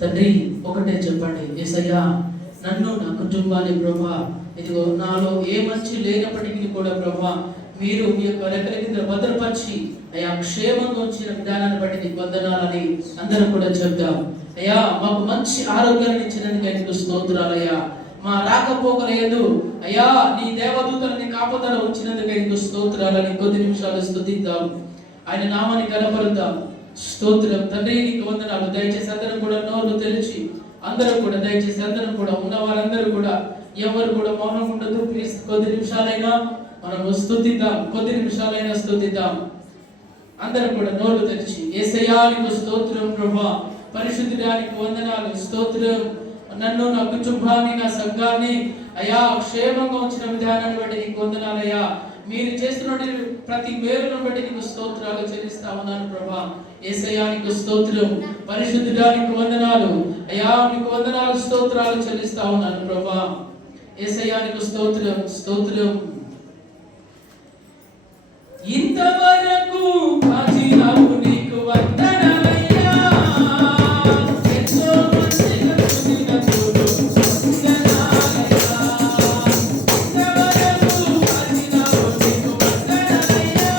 తండ్రి ఒకటే చెప్పండి, యేసయ్యా నన్ను నా కుటుంబాన్ని ప్రభా ఇదిగో నాలో ఏ మంచి లేనప్పటికీ కూడా ప్రభా మీరు మీ యొక్క రెక్కల కింద భద్రపరిచి అయ్యా క్షేమంగా వచ్చిన విధానాన్ని బట్టి నీకు వందనాలని అందరం కూడా చెప్దాం. అయ్యా మాకు మంచి ఆరోగ్యాన్ని ఇచ్చినందుకు నీకు స్తోత్రాలయ్యా. మా రాకపోకలేదు అయ్యా నీ దేవదూతలని కాపుదల ఉంచినందుకు నీకు స్తోత్రాలని కొద్ది నిమిషాలు స్తుతిద్దాం, ఆయన నామాన్ని కనపరుద్దాం. స్తోత్రం తండ్రి నీకు వందనాలు. దయచేసి అందరం కూడా నోరు తెరిచి అందరం కూడా దయచేసి అందరం కూడా ఉన్న వారందరూ కూడా ఎవరు కూడా మౌనం ఉండదు. ప్లీజ్ కొద్ది నిమిషాలైనా మనం స్తుతిద్దాం, కొద్ది నిమిషాలైనా స్తుతిద్దాం. అందరం కూడా నోరు తెరిచి యేసయ్యా నీకు స్తోత్రం ప్రభువా, పరిశుద్ధుడానికి వందనాలు. స్తోత్రం నన్ను నా కుటుంబాన్ని నా సంఘాన్ని అయ్యా క్షేమంగా ఉంచిన విధానాన్ని బట్టి నీకు వందనాలయ్యా. మీరు చేస్తున్న ప్రతి మేలును బట్టి నీకు స్తోత్రాలు చెల్లిస్తా ఉన్నాను ప్రభా. యేసయ్యా నీకు స్తోత్రం, పరిశుద్ధుడానికి వందనాలు అయ్యా, నీకు వందనాలు స్తోత్రాలు చెల్లిస్తా ఉన్నాను ప్రభా. యేసయ్యా నీకు స్తోత్రం, స్తోత్రం. ఇంతవరకు కాచినావు నీకు వందనాలయ్యా, ఎంతో మంచిగా చూసినందుకు వందనాలయ్యా. ఇంతవరకు కాచినావు నీకు వందనాలయ్యా,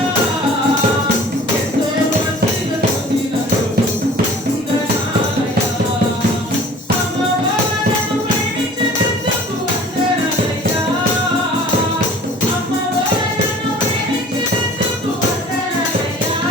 ఎంతో మంచిగా చూసినందుకు వందనాలయ్యా. అమ్మవారను ప్రేమించినందుకు వందనాలయ్యా, అమ్మవారను ప్రేమించినందుకు వందనాలయ్యా.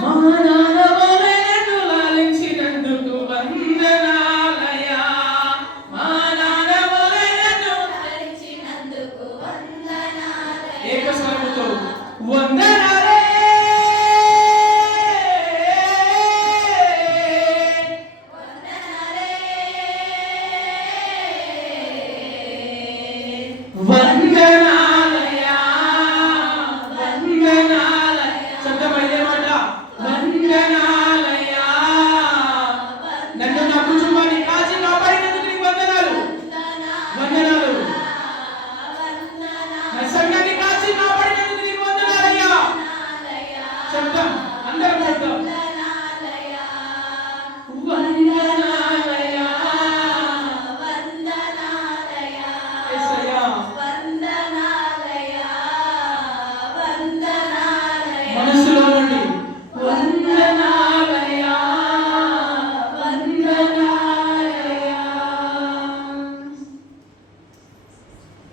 మా నాన్న వలె నన్ను లాలించినందుకు వందనాలయ్యా. మా నాన్న వలె నన్ను లాలించినందుకు వందనాలయ్యా. ఏకస్వరముతో వందనాలే వందనాలయ్యా వందనాలయ్యా. శబ్దమయ్యే మాట వందనాలయ్యా. నన్ను నా కుటుంబాన్ని కాచి కాపాడినందుకు నీకు వందనాలు. వందనాలు. నా సంఘాన్ని కాచి కాపాడినందుకు నీకు వందనాలయ్యా. శబ్దం అందరం శబ్దం వందనాలయ్యా వందనాలయ్యా. యేసయ్యా మనసులో నుండి వందనాలయ్యా వందనాలయ్యా.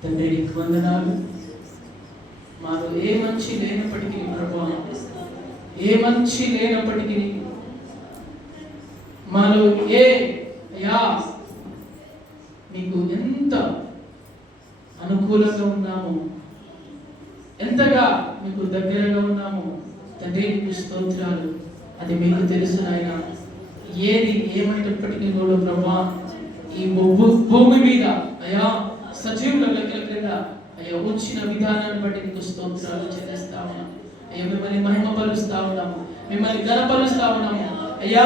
తండ్రి నీకు వందనాలు. మాలో ఏ మంచి లేనప్పటికీ ప్రభువా, ఏ మంచి లేనప్పటికీ మాలో అయ్యా నీకు ఎంత అనుకూలంగా ఉన్నాము, ఎంతగా మీకు దగ్గరగా ఉన్నాము తండ్రి. నీకు స్తోత్రాలు. అది మీకు తెలుసు నాయన. ఏది ఏమైనప్పటికీ కూడా ప్రభువా, ఈ భూమి మీద అయ్యా సజీవుల లెక్కల క్రింద అయ్యా వచ్చిన విధానాన్ని బట్టి నీకు స్తోత్రాలు చెల్లిస్తా ఉన్నాము అయ్యా. మిమ్మల్ని మహిమపరుస్తా ఉన్నాము, మిమ్మల్ని ఘనపరుస్తా ఉన్నాము అయ్యా.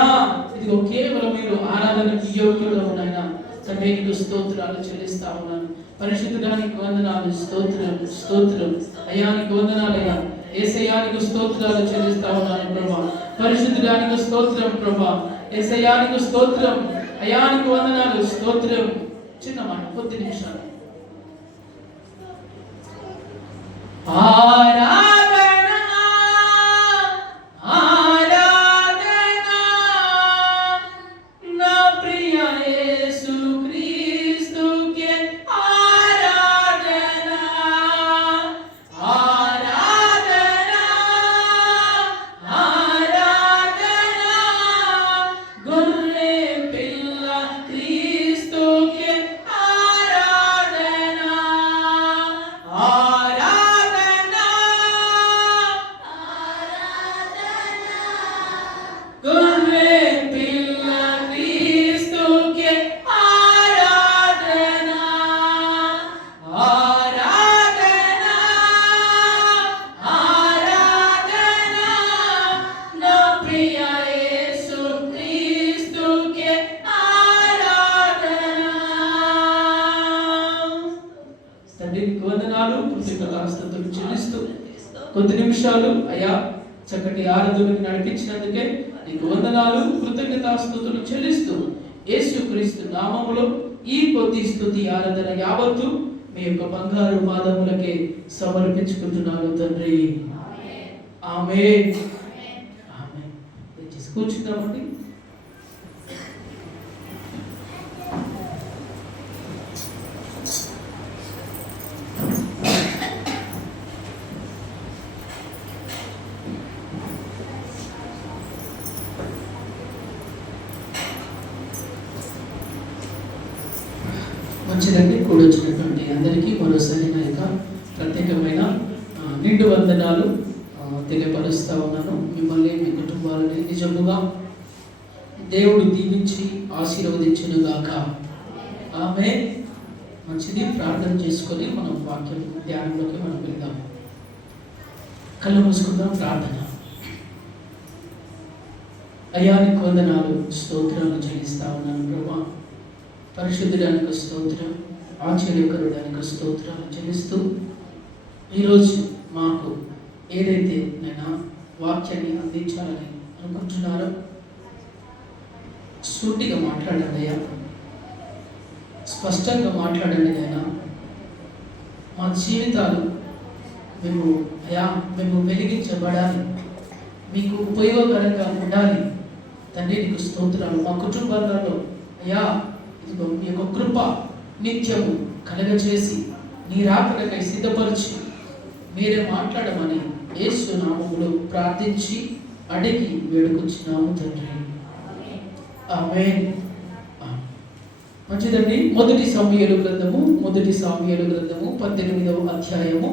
ఇదిగో కేవలం మీరు ఆరాధనకు యోగ్యుడు ఉన్నాయన తండ్రి. నీకు స్తోత్రాలు చెల్లిస్తా ఉన్నాను. పరిశుద్ధుడానికి వందనాలు. స్తోత్రం స్తోత్రం అయ్యా. నీకు వందనాలయ్యా. యేసయ్యా నీకు స్తోత్రాలు చెల్లిస్తా ఉన్నాను ప్రభా. పరిశుద్ధుడానికి స్తోత్రం ప్రభా. యేసయ్యా నీకు స్తోత్రం అయ్యా. నీకు వందనాలు. స్తోత్రం. చిన్న మాట, కొద్ది నిమిషాలు. చెల్లిస్తూ కొద్ది నిమిషాలు అయ్యా చక్కటి ఆరాధనకు నడిపించినందుకే నీకు వందనాలు, కృతజ్ఞతాస్తుతులు చెల్లిస్తూ యేసుక్రీస్తు నామములో ఈ కొద్ది స్తుతి ఆరాధన యావత్తు మీ యొక్క బంగారు పాదములకే సమర్పించుకుంటున్నాను తండ్రి. ఆమేన్ ఆమేన్. కూర్చుందామండి. మంచిదండి. కూడొచ్చినటువంటి అందరికీ మరోసారి నా యొక్క ప్రత్యేకమైన నిండు వందనాలు తెలియపరుస్తూ ఉన్నాను. మిమ్మల్ని మీ కుటుంబాలని నిజముగా దేవుడు దీవించి ఆశీర్వదించునుగాక. ఆమేన్. మంచిది. ప్రార్థన చేసుకొని మనం వాక్యం ధ్యానంలోకి మనం వెళ్దాం. కళ్ళు మూసుకుందాం. ప్రార్థన. అయ్యా నీకు వందనాలు, స్తోత్రాలు చెల్లిస్తా ఉన్నాను ప్రభా. పరిశుద్ధుడానికి స్తోత్రం, ఆశ్చర్యకరుడానికి స్తోత్రాలు చెల్లిస్తూ ఈరోజు మాకు ఏదైతే నేను వాక్యాన్ని అందించాలని అనుకుంటున్నారో సూటిగా మాట్లాడండి అయ్యా, స్పష్టంగా మాట్లాడండి అయినా. మా జీవితాలు మేము వెలిగించబడాలి, మీకు ఉపయోగకరంగా ఉండాలి తండ్రి. నీకు స్తోత్రాలు. మా కుటుంబాలలో అయ్యా మీ యొక్క కృప నిత్యము కలగచేసి నీ రాకడకై సిద్ధపరిచి మీరే మాట్లాడమని యేసు నామములో ప్రార్థించి అడిగి వేడుకొచ్చున్నాము తండ్రి. ఆమేన్. మంచిదండి. మొదటి సమూయేలు గ్రంథము 18వ అధ్యాయము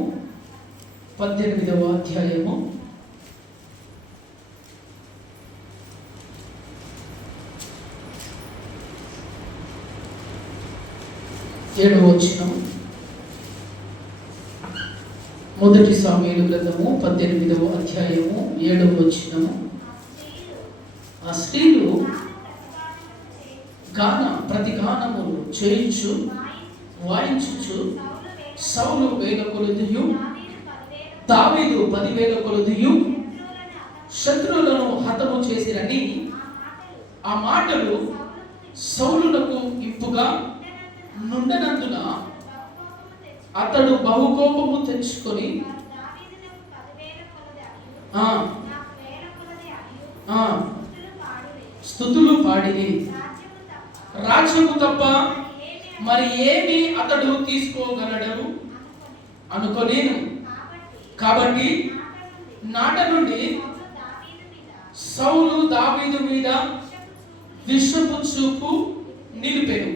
7వ వచనం. మొదటి సమూయేలు గ్రంథము 18వ అధ్యాయము 7వ వచనము. ఆ స్త్రీలు ప్రతిగానములు చేయించు వాయించుచు సౌలు 1000 కొలదియు దావీదు 10,000 కొలదియు శత్రువులను హతము చేసిరని ఆ మాటలు సౌలునకు ఇంపుగా నుండనందున అతడు బహుకోపము తెచ్చుకొని స్తుతులు పాడిని. రాజ్యము తప్ప మరి ఏమి అతడు తీసుకోగలడు అనుకోలేను. కాబట్టి నాట నుండి సౌలు దావీదు మీద విషపు చూపు నిలిపెను.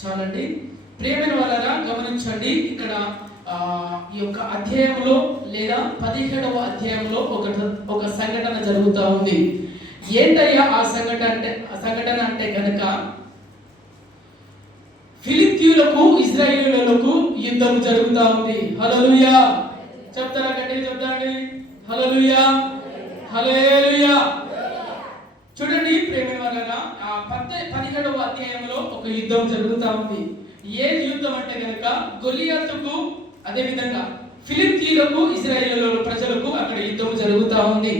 చాలండి. ప్రియమైన వాళ్ళరా గమనించండి. ఇక్కడ ఈ యొక్క అధ్యాయంలో లేదా 17వ అధ్యాయంలో ఒక సంఘటన జరుగుతూ ఉంది. ఏంటయ్యా ఆ సంఘటన అంటే కనుక ఫిలిష్తీయులకు ఇశ్రాయేలీయులకు యుద్ధం జరుగుతూ ఉంది. హల్లెలూయా చెప్తారా? గట్టిగా చెప్తాండి. హల్లెలూయా హల్లెలూయా. చూడండి ప్రేమైన వాళ్ళరా, 17వ అధ్యాయంలో ఒక యుద్ధం జరుగుతూ ఉంది. ఏ యుద్ధం అంటే కనుక గొలియాతుకు అదే విధంగా ఫిలిష్తీయులకు ఇశ్రాయేలీయుల ప్రజలకు అక్కడ యుద్ధం జరుగుతూ ఉంది.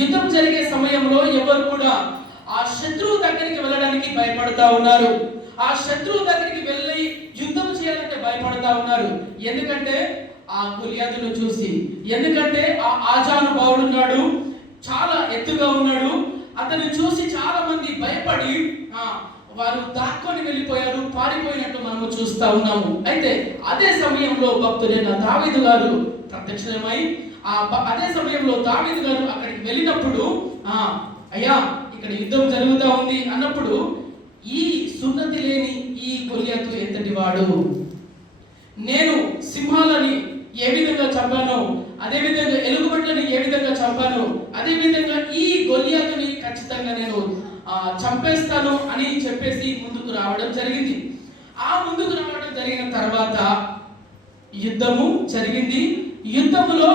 యుద్ధం జరిగే సమయంలో ఎవరు కూడా ఆ శత్రువు దగ్గరికి వెళ్ళడానికి భయపడతా ఉన్నారు. ఆ శత్రువు దగ్గరికి వెళ్ళి యుద్ధం చేయాలంటే భయపడతా ఉన్నారు. ఎందుకంటే ఆ గొలియాతును చూసి, ఎందుకంటే ఆ ఆజానుభావుడు ఉన్నాడు, చాలా ఎత్తుగా ఉన్నాడు. అతన్ని చూసి చాలా మంది భయపడి వారు దాక్కొని వెళ్ళిపోయారు, పారిపోయినట్టు మనము చూస్తా ఉన్నాము. అయితే అదే సమయంలో భక్తుడైన దావీదు గారు ప్రత్యక్షమై అదే సమయంలో దావీదు గారు అక్కడికి వెళ్ళినప్పుడు అయ్యా ఇక్కడ యుద్ధం జరుగుతూ ఉంది అన్నప్పుడు, ఈ సున్నతి లేని ఈ గొలియాతు ఎంతటి వాడు, నేను సింహాలని ఏ విధంగా చంపాను, అదే విధంగా ఎలుగుబంట్లని ఏ విధంగా చంపాను, అదే విధంగా ఈ గొలియాతుని ఖచ్చితంగా నేను చంపేస్తాను అని చెప్పేసి ముందుకు రావడం జరిగింది. ఆ ముందుకు రావడం జరిగిన తర్వాత యుద్ధము జరిగింది. యుద్ధములో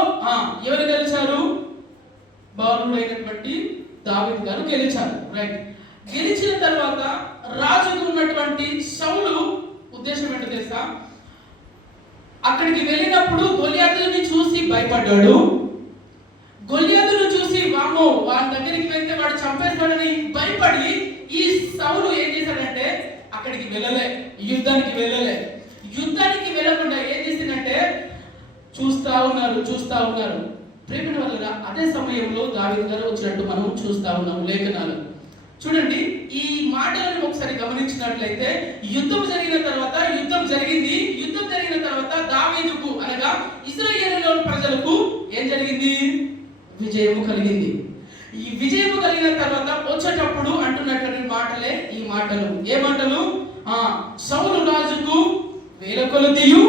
ఎవరు గెలిచారు? బాలుడైనటువంటి దావీదు గారు గెలిచారు. రైట్. గెలిచిన తర్వాత రాజుకు ఉన్నటువంటి సౌలు ఉద్దేశం ఏంటో తెలుసా? అక్కడికి వెళ్ళినప్పుడు గొలియాతుని చూసి భయపడ్డాడు. గొలియాతును చూసి వామ్మో వాడి దగ్గరికి వెళ్తే వాడు చంపేస్తాడని భయపడి ఈ సౌలు ఏం చేశాడంటే అక్కడికి వెళ్ళలే, యుద్ధానికి వెళ్ళకుండా ఏం చేసిందంటే చూస్తా ఉన్నారు. ప్రేమ వల్ల అదే సమయంలో దావీదు గారు వచ్చినట్టు మనం చూస్తా ఉన్నాము లేఖనాలు. చూడండి, ఈ మాటలను ఒకసారి గమనించినట్లయితే యుద్ధం జరిగిన తర్వాత దావీదుకు అనగా ఇశ్రాయేలు ప్రజలకు ఏం జరిగింది? విజయము కలిగింది. ఈ విజయము కలిగిన తర్వాత వచ్చేటప్పుడు అంటున్నటువంటి మాటలే ఈ మాటలు. ఏ మాటలు? సౌలు రాజుకు 1000 కొలదియు.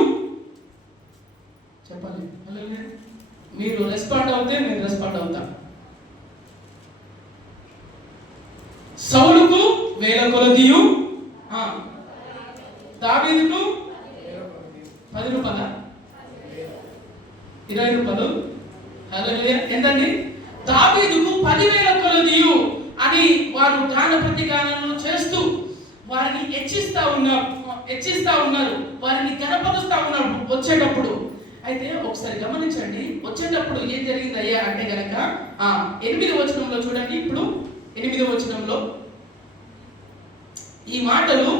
చెప్పాలి, మీరు రెస్పాండ్ అవుతే నేను రెస్పాండ్ అవుతా. సౌలుకు 1000 కొలదియు, దావీదుకు 10 రూపాయల 20 రూపాయలు. హల్లెలూయా. ఎంతండి? దావీదుకు 10,000 కొలదియు అని వారు గాన ప్రతిగానాలను చేస్తూ వారిని హెచ్చిస్తా ఉన్నారు, వారిని గణపరుస్తా ఉన్నారు వచ్చేటప్పుడు. అయితే ఒకసారి గమనించండి, వచ్చేటప్పుడు ఏం జరిగింది అయ్యా అంటే గనక 8వ వచనంలో చూడండి. ఇప్పుడు 8వ వచనంలో ఈ మాటలు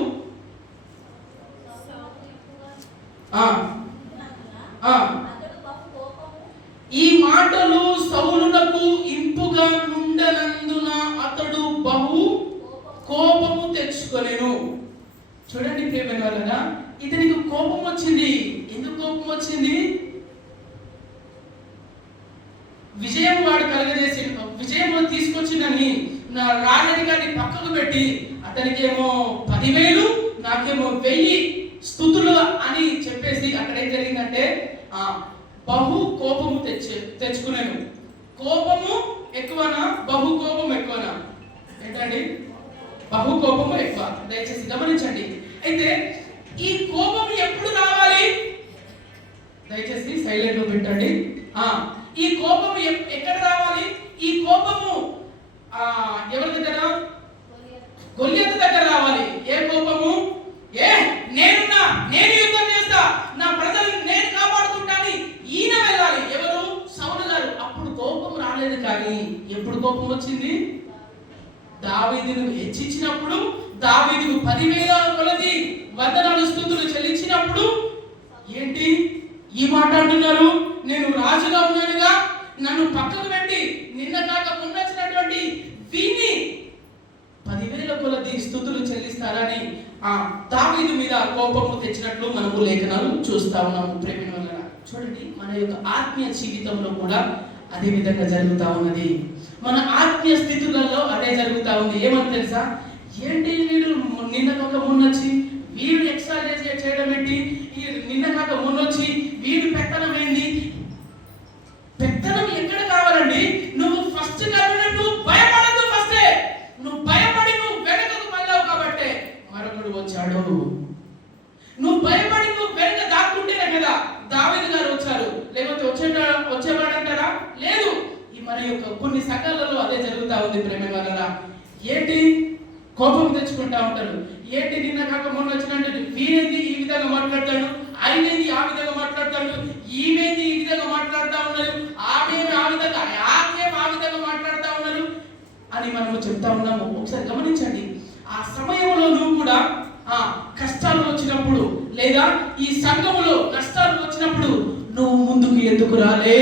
సౌలునకు ఇంపుగా నుండనందున అతడు బహు కోపము తెచ్చుకొనెను. చూడండి ప్రియమైన వాళ్ళగా, ఇతనికి కోపం వచ్చింది. ఎందుకు కోపం వచ్చింది? విజయం వాడు కలగజేసి విజయం తీసుకొచ్చిందని నా రాజరికాన్ని పక్కకు పెట్టి అతనికేమో 10,000 నాకేమో 1000 స్తుతులు అని చెప్పేసి అక్కడ ఏం జరిగిందంటే బహు కోపము తెచ్చుకున్నాను. కోపము ఎక్కువనా బహు కోపం ఎక్కువనా? ఏంటండి? బహు కోపము ఎక్కువ. దయచేసి గమనించండి. అయితే ఈ కోపం ఎప్పుడు రావాలి? దయచేసి సైలెంట్ గా పెట్టండి. ఈ కోపము ఎక్కడ రావాలి? ఈ కోపము ఎవరి దగ్గర? గొల్లియతు దగ్గర రావాలి. ఏ కోపము? నేను యుద్ధం చేస్తా, నా ప్రజలను నేను కాపాడుకుంటాను, ఈయన వెళ్ళాలి. ఎవరు? సౌలు గారు. అప్పుడు కోపం రాలేదు. కానీ ఎప్పుడు కోపం వచ్చింది? దావీదును హెచ్చించినప్పుడు, దావీదుకు 10,000 కొలది వందనాలు స్తుతులు చెల్లించినప్పుడు ఏంటి ఈ మాట అంటున్నారు? నేను రాజుగా ఉన్నానుగా, నన్ను పక్కకు పెట్టి నిన్న కాక మొన్నచ్చినటువంటి వీన్ని 10,000 కొలది స్తుతులు చెల్లిస్తారని దావీదు మీద కోపము తెచ్చినట్లు మనము లేఖనాలు చూస్తా ఉన్నాము. ప్రేమిన వల్ల చూడండి, మన యొక్క ఆత్మీయ జీవితంలో కూడా అదే విధంగా జరుగుతూ ఉన్నది. మన ఆత్మీయ స్థితులలో అదే జరుగుతూ ఉంది. ఏమని తెలుసా? ఏంటి వీడు నిన్న కాక మొన్నొచ్చి వీడు ఎక్స్ట్రా చేయడం ఏంటి? నిన్న కాక మొన్నొచ్చి వీడు పెత్తనం ఏంది? పెత్తనం ఎక్కడ కావాలండి? నువ్వు ఫస్ట్ నువ్వు భయపడదు. ఫస్టే నువ్వు భయపడి నువ్వు వెనకకు పడ్డావు కాబట్టి మరొకడు వచ్చాడు. నువ్వు భయపడి నువ్వు వెనక దాక్కుంటేనే కదా దావీదు గారు వచ్చారు. లేకపోతే వచ్చేవాడంటారా? లేదు. ఈ మన యొక్క కొన్ని సంఘాలలో అదే జరుగుతూ ఉంది. ప్రేమ వల్ల ఏంటి కోపం తెచ్చుకుంటా ఉంటారు. ఏంటి నిన్న కాక మొన్న వచ్చినట్టు వీరేంది ఈ విధంగా మాట్లాడతాడు, ఆయనేది ఆ విధంగా మాట్లాడతాడు, ఈమెది ఈ విధంగా మాట్లాడుతూ ఉన్నారు, ఆమె ఆ విధంగా మాట్లాడుతూ ఉన్నారు అని మనము చెప్తా ఉన్నాము. ఒకసారి గమనించండి. ఆ సమయంలో నువ్వు కూడా కష్టాలు వచ్చినప్పుడు లేదా ఈ సంఘములో నష్టాలు వచ్చినప్పుడు నువ్వు ముందుకు ఎందుకు రాలే?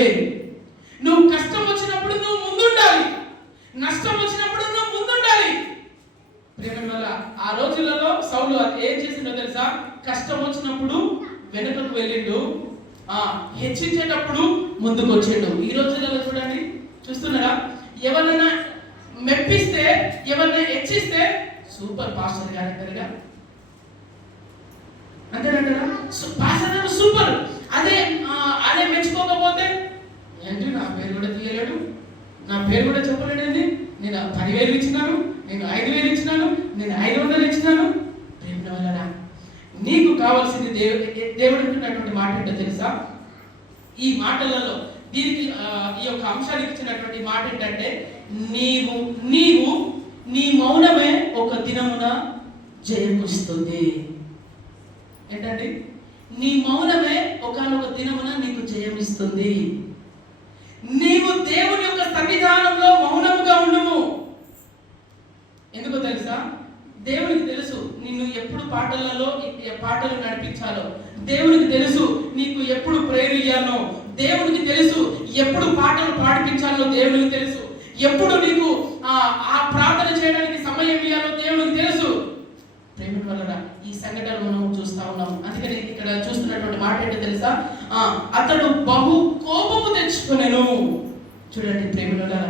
నువ్వు కష్టం వచ్చినప్పుడు నువ్వు ముందుండాలి, నష్టం వచ్చినప్పుడు నువ్వు ముందుండాలి. ప్రేమ వల్ల ఆ రోజులలో సౌలు ఏం చేసిండో తెలుసా? కష్టం వచ్చినప్పుడు వెనుకకు వెళ్ళిండు, హెచ్చించేటప్పుడు ముందుకు వచ్చిండు. ఈ రోజులలో చూడండి, చూస్తున్నారా? ఎవరైనా మెప్పిస్తే, ఎవరిని హెచ్చిస్తే సూపర్ పాస్టర్ గారు అంటారుగా, అంతేనంటారా? పాస్టర్ గారు సూపర్. అదే మెచ్చుకోకపోతే ఏంటి నా పేరు కూడా తీయలేడు, నా పేరు కూడా చెప్పలేడండి, నేను 10,000 ఇచ్చినాను, నేను 5,000 ఇచ్చినాను, నేను 500 ఇచ్చినాను. ప్రేమ వల్ల నీకు కావాల్సింది దేవుడు అంటున్నటువంటి మాట ఏంటో తెలుసా? ఈ మాటలలో దీనికి ఈ యొక్క అంశానికి ఇచ్చినటువంటి మాట ఏంటంటే, నీవు నీ మౌనమే ఒక దినమున జయమిస్తుంది. ఏంటండి? నీ మౌనమే ఒకనొక దినమున నీకు జయమిస్తుంది. నీవు దేవుని యొక్క సన్నిధానంలో మౌనముగా ఉండుము. ఎందుకో తెలుసా? దేవునికి తెలుసు నిన్ను ఎప్పుడు పాటలు నడిపించాలో, దేవునికి తెలుసు నీకు ఎప్పుడు ప్రేయర్ ఇయ్యాలో, దేవునికి తెలుసు ఎప్పుడు పాటలు పాడిపించాలో, దేవునికి తెలుసు ఎప్పుడు నీకు ఆ ప్రార్థన చేయడానికి సమయం ఇయ్యాలో దేవునికి తెలుసు. ప్రేమ వలన ఈ సంఘటనలు మనం చూస్తా ఉన్నాం. అందుకని ఇక్కడ చూస్తున్నటువంటి మాట ఏంటో తెలుసా? అతడు బహు కోపము తెచ్చుకునేను. చూడండి ప్రేమ వలన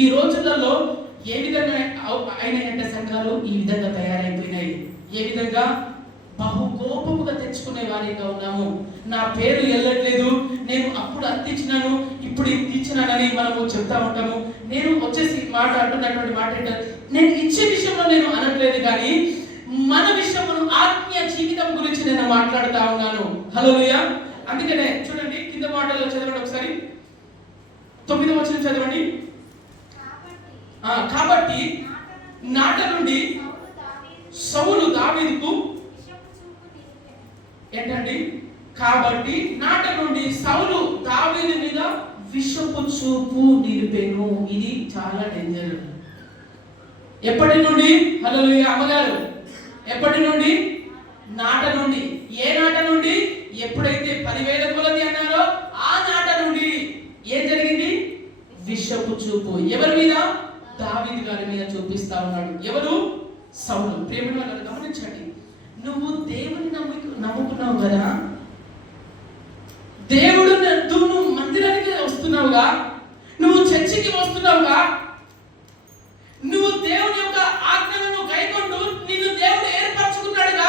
ఈ రోజులలో ఏ విధంగా అయినాయంటే సంఘాలు ఈ విధంగా తయారైపోయినాయి. ఏ విధంగా బహు కోపముగా తెచ్చుకునే వారిగా ఉన్నాము. నా పేరు వెళ్ళట్లేదు, నేను అప్పుడు అందించినాను, ఇప్పుడు ఇంత ఇచ్చినానని మనము చెప్తా ఉంటాము. నేను వచ్చేసి మాట అంటున్నటువంటి మాట ఏంటంటే, నేను ఇచ్చే విషయంలో నేను అనట్లేదు, కానీ మన విషయంలో ఆత్మీయ జీవితం గురించి నేను మాట్లాడుతా ఉన్నాను. హల్లెలూయా. అందుకనే చూడండి కింద మాటల్లో చదవండి ఒకసారి, 9వ వచనం చదవండి. కాబట్టి నాట నుండి సౌలు దావీదుకు ఏంటండి? కాబట్టి నాట నుండి సౌలు దావీదు మీద విషపు చూపు నిలిపెను. ఇది చాలా డేంజర్. ఎప్పటి నుండి? హల్లెలూయా అమ్మగారు, ఎప్పటి నుండి? నాట నుండి. ఏ నాట నుండి? ఎప్పుడైతే 10,000 కొలది అన్నారో ఆ నాట నుండి ఏం జరిగింది? విషపు చూపు. ఎవరి మీద? దావీదు గారి మీద చూపిస్తా ఉన్నాడు. ఎవరు? సౌలు. ప్రేమ వాళ్ళని గమనించండి. నువ్వు దేవుని నమ్ముకున్నావు కదా, దేవుడు నువ్వు మందిరానికి వస్తున్నావుగా, నువ్వు చర్చ చర్చికి వస్తున్నావుగా, నువ్వు దేవుని యొక్క ఆజ్ఞలను గైకొంటూ నిన్ను దేవుడు ఏర్పరచుకున్నాడుగా,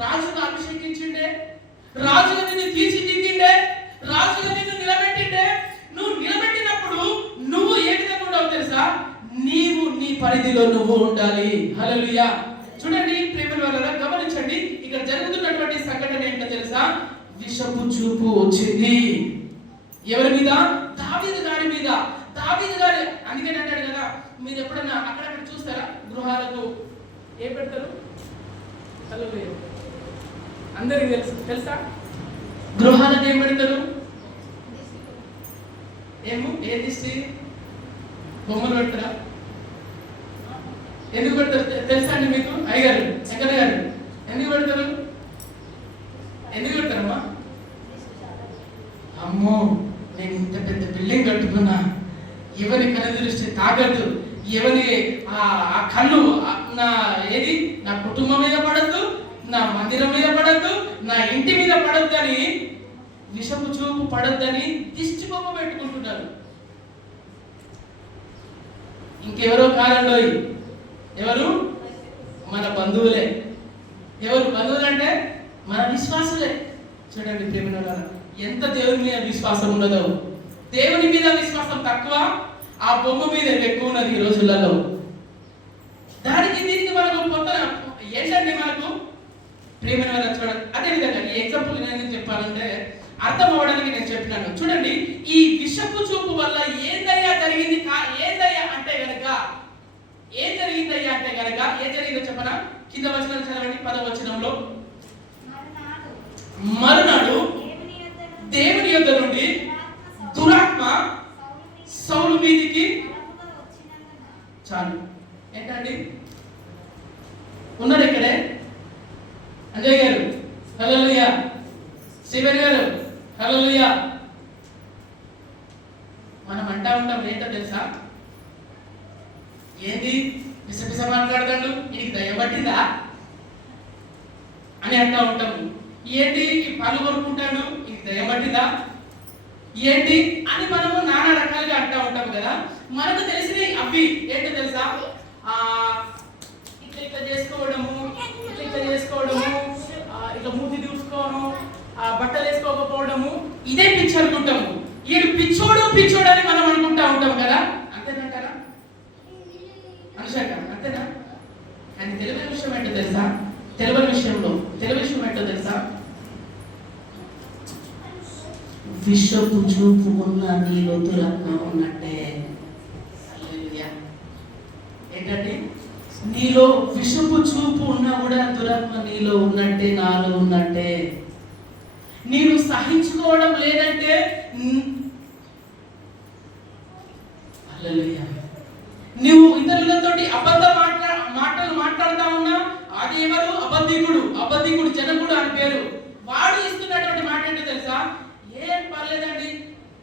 రాజుగా అభిషేకించిండే, రాజుగా నిన్ను తీర్చిదిద్దిండే, రాజుగా నిన్ను నిలబెట్టిండే. నువ్వు నిలబెట్టినప్పుడు నువ్వు ఏ విధంగా ఉండవు తెలుసా? నీవు నీ పరిధిలో నువ్వు ఉండాలి. హల్లెలూయా. చూడండి ప్రేమల వల్ల గమనించండి, ఇక్కడ జరుగుతున్నటువంటి సంఘటన ఏంటో తెలుసా? విషపు చూపు వచ్చింది. ఎవరి మీద? దావీదు గారి మీద. దావీదు గారి అందుకని అంటాడు కదా, మీరు ఎప్పుడన్నా అక్కడక్కడ చూస్తారా గృహాలకు ఏం పెడతారు? హల్లెలూయా. అందరికి తెలుసా గృహాలకు ఏం పెడతారు? ఏ దిష్టి బొమ్మలు పెడతారా? ఎందుకు పెడతారు తెలుసా అండి మీకు? అయ్యగారు, శంకర్ గారు, ఎందుకు పెడతారు? ఎందుకు పెడతారమ్మా? అమ్మో, నేను ఇంత పెద్ద బిల్డింగ్ కట్టుకున్నా, ఎవరి కనుదృష్టి తాగద్దు, ఎవరి ఆ కళ్ళు నా ఏది నా కుటుంబం మీద పడద్దు, నా మందిరం మీద పడద్దు, నా ఇంటి మీద పడద్దు అని, విషపు చూపు పడద్దని దిష్టి బొమ్మ పెట్టుకుంటున్నారు. ఇంకెవరో కాదంలో, ఎవరు? మన బంధువులే. ఎవరు బంధువులు అంటే? మన విశ్వాసులే. చూడండి ప్రేమ, ఎంత దేవుని మీద విశ్వాసం ఉండదో. దేవుని మీద విశ్వాసం తక్కువ, ఆ బొమ్మ మీద ఎక్కువ ఉన్నది ఈ రోజులలో. దానికి దీనికి మనకు కొత్త ఏంటండి మనకు ప్రేమ చూడండి. అదేవిధంగా ఈ ఎగ్జాంపుల్ నేను ఎందుకు చెప్పాలంటే అర్థం అవ్వడానికి నేను చెప్పినాను. చూడండి, ఈ విషపు చూపు వల్ల ఏందయ్యా జరిగింది? ఏందయ్యా అంటే గనక ఏం జరిగిందయ్యా అంటే గనక ఏం జరిగిందో చెప్పనా? కింద వచనం చదవండి. 10వ వచనంలో, మరునాడు దేవుని యొద్ద నుండి దురాత్మ సౌలు మీదికి. చాలు. ఏంటండి ఉన్నాడు ఇక్కడే అంజయ్ గారు, హల్లెలూయా. శివన్ గారు, హల్లెలూయా. మనం అంటా ఉంటాం ఏంటో తెలుసా? ఏంది పిసపిస మాట్లాడతాడు, నీకు దయ్యం పట్టిందా అని అంటా ఉంటాము. ఏంటి పళ్ళు కొనుక్కుంటాడు, నీకు దయ్యం పట్టిందా ఏంటి అని మనము నానా రకాలుగా అంటా ఉంటాం కదా. మనకు తెలిసినవి అవి ఏంటో తెలుసా? ఇట్లా ఇట్లా చేసుకోవడము, ఇట్లా చేసుకోవడము, ఇట్లా మూతి చూసుకోవడము, బట్టలు వేసుకోకపోవడము, ఇదే పిచ్చి అనుకుంటాము. ఈడు పిచ్చోడు అని మనం అనుకుంటా ఉంటాం కదా. అంతేనంటారా అనుషాక? అంతేనా? కానీ తెలివైన విషయం ఏంటో తెలుసా? తెలివైన విషయం ఏంటో తెలుసా? విషపు చూపు ఉన్న నీలో దురాత్మ ఉన్నట్టే. ఏంటంటే నీలో విషపు చూపు ఉన్నా కూడా దురాత్మ నీలో ఉన్నట్టే, నాలో ఉన్నట్టే. నేను సహించుకోవడం లేదంటే నువ్వు ఇతరులతోటి అబద్ధ మాటలు మాట్లాడుతా ఉన్నా, అది ఎవరు? అబద్ధికుడు జనకుడు అని పేరు. వాడు ఇస్తున్నటువంటి మాట ఏంటో తెలుసా? ఏం పర్లేదండి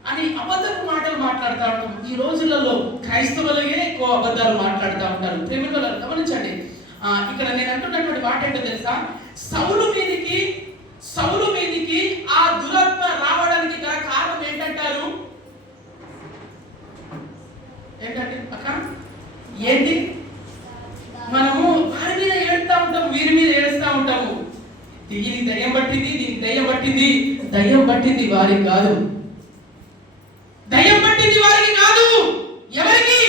అని అబద్ధపు మాటలు మాట్లాడుతూ ఉంటాం. ఈ రోజులలో క్రైస్తవులకే ఎక్కువ అబద్ధాలు మాట్లాడుతూ ఉంటారు. ప్రేమికులు గమనించండి, ఇక్కడ నేను అంటున్నటువంటి మాట ఏంటో తెలుసా? సౌలు మీదికి ఆ దురాత్మ రావడానికి గల కారణం ఏంటంటారు? ఏంటంటే అక్క ఏంటి? మనము వారి మీద ఏడుస్తూ ఉంటాము, వీరి మీద ఏడుస్తూ ఉంటాము. దీనికి దయ్యం పట్టింది, దీనికి దయ్యం పట్టింది. దయ్యం పట్టింది వారికి కాదు. దయ్యం పట్టింది వారికి కాదు. ఎవరికి?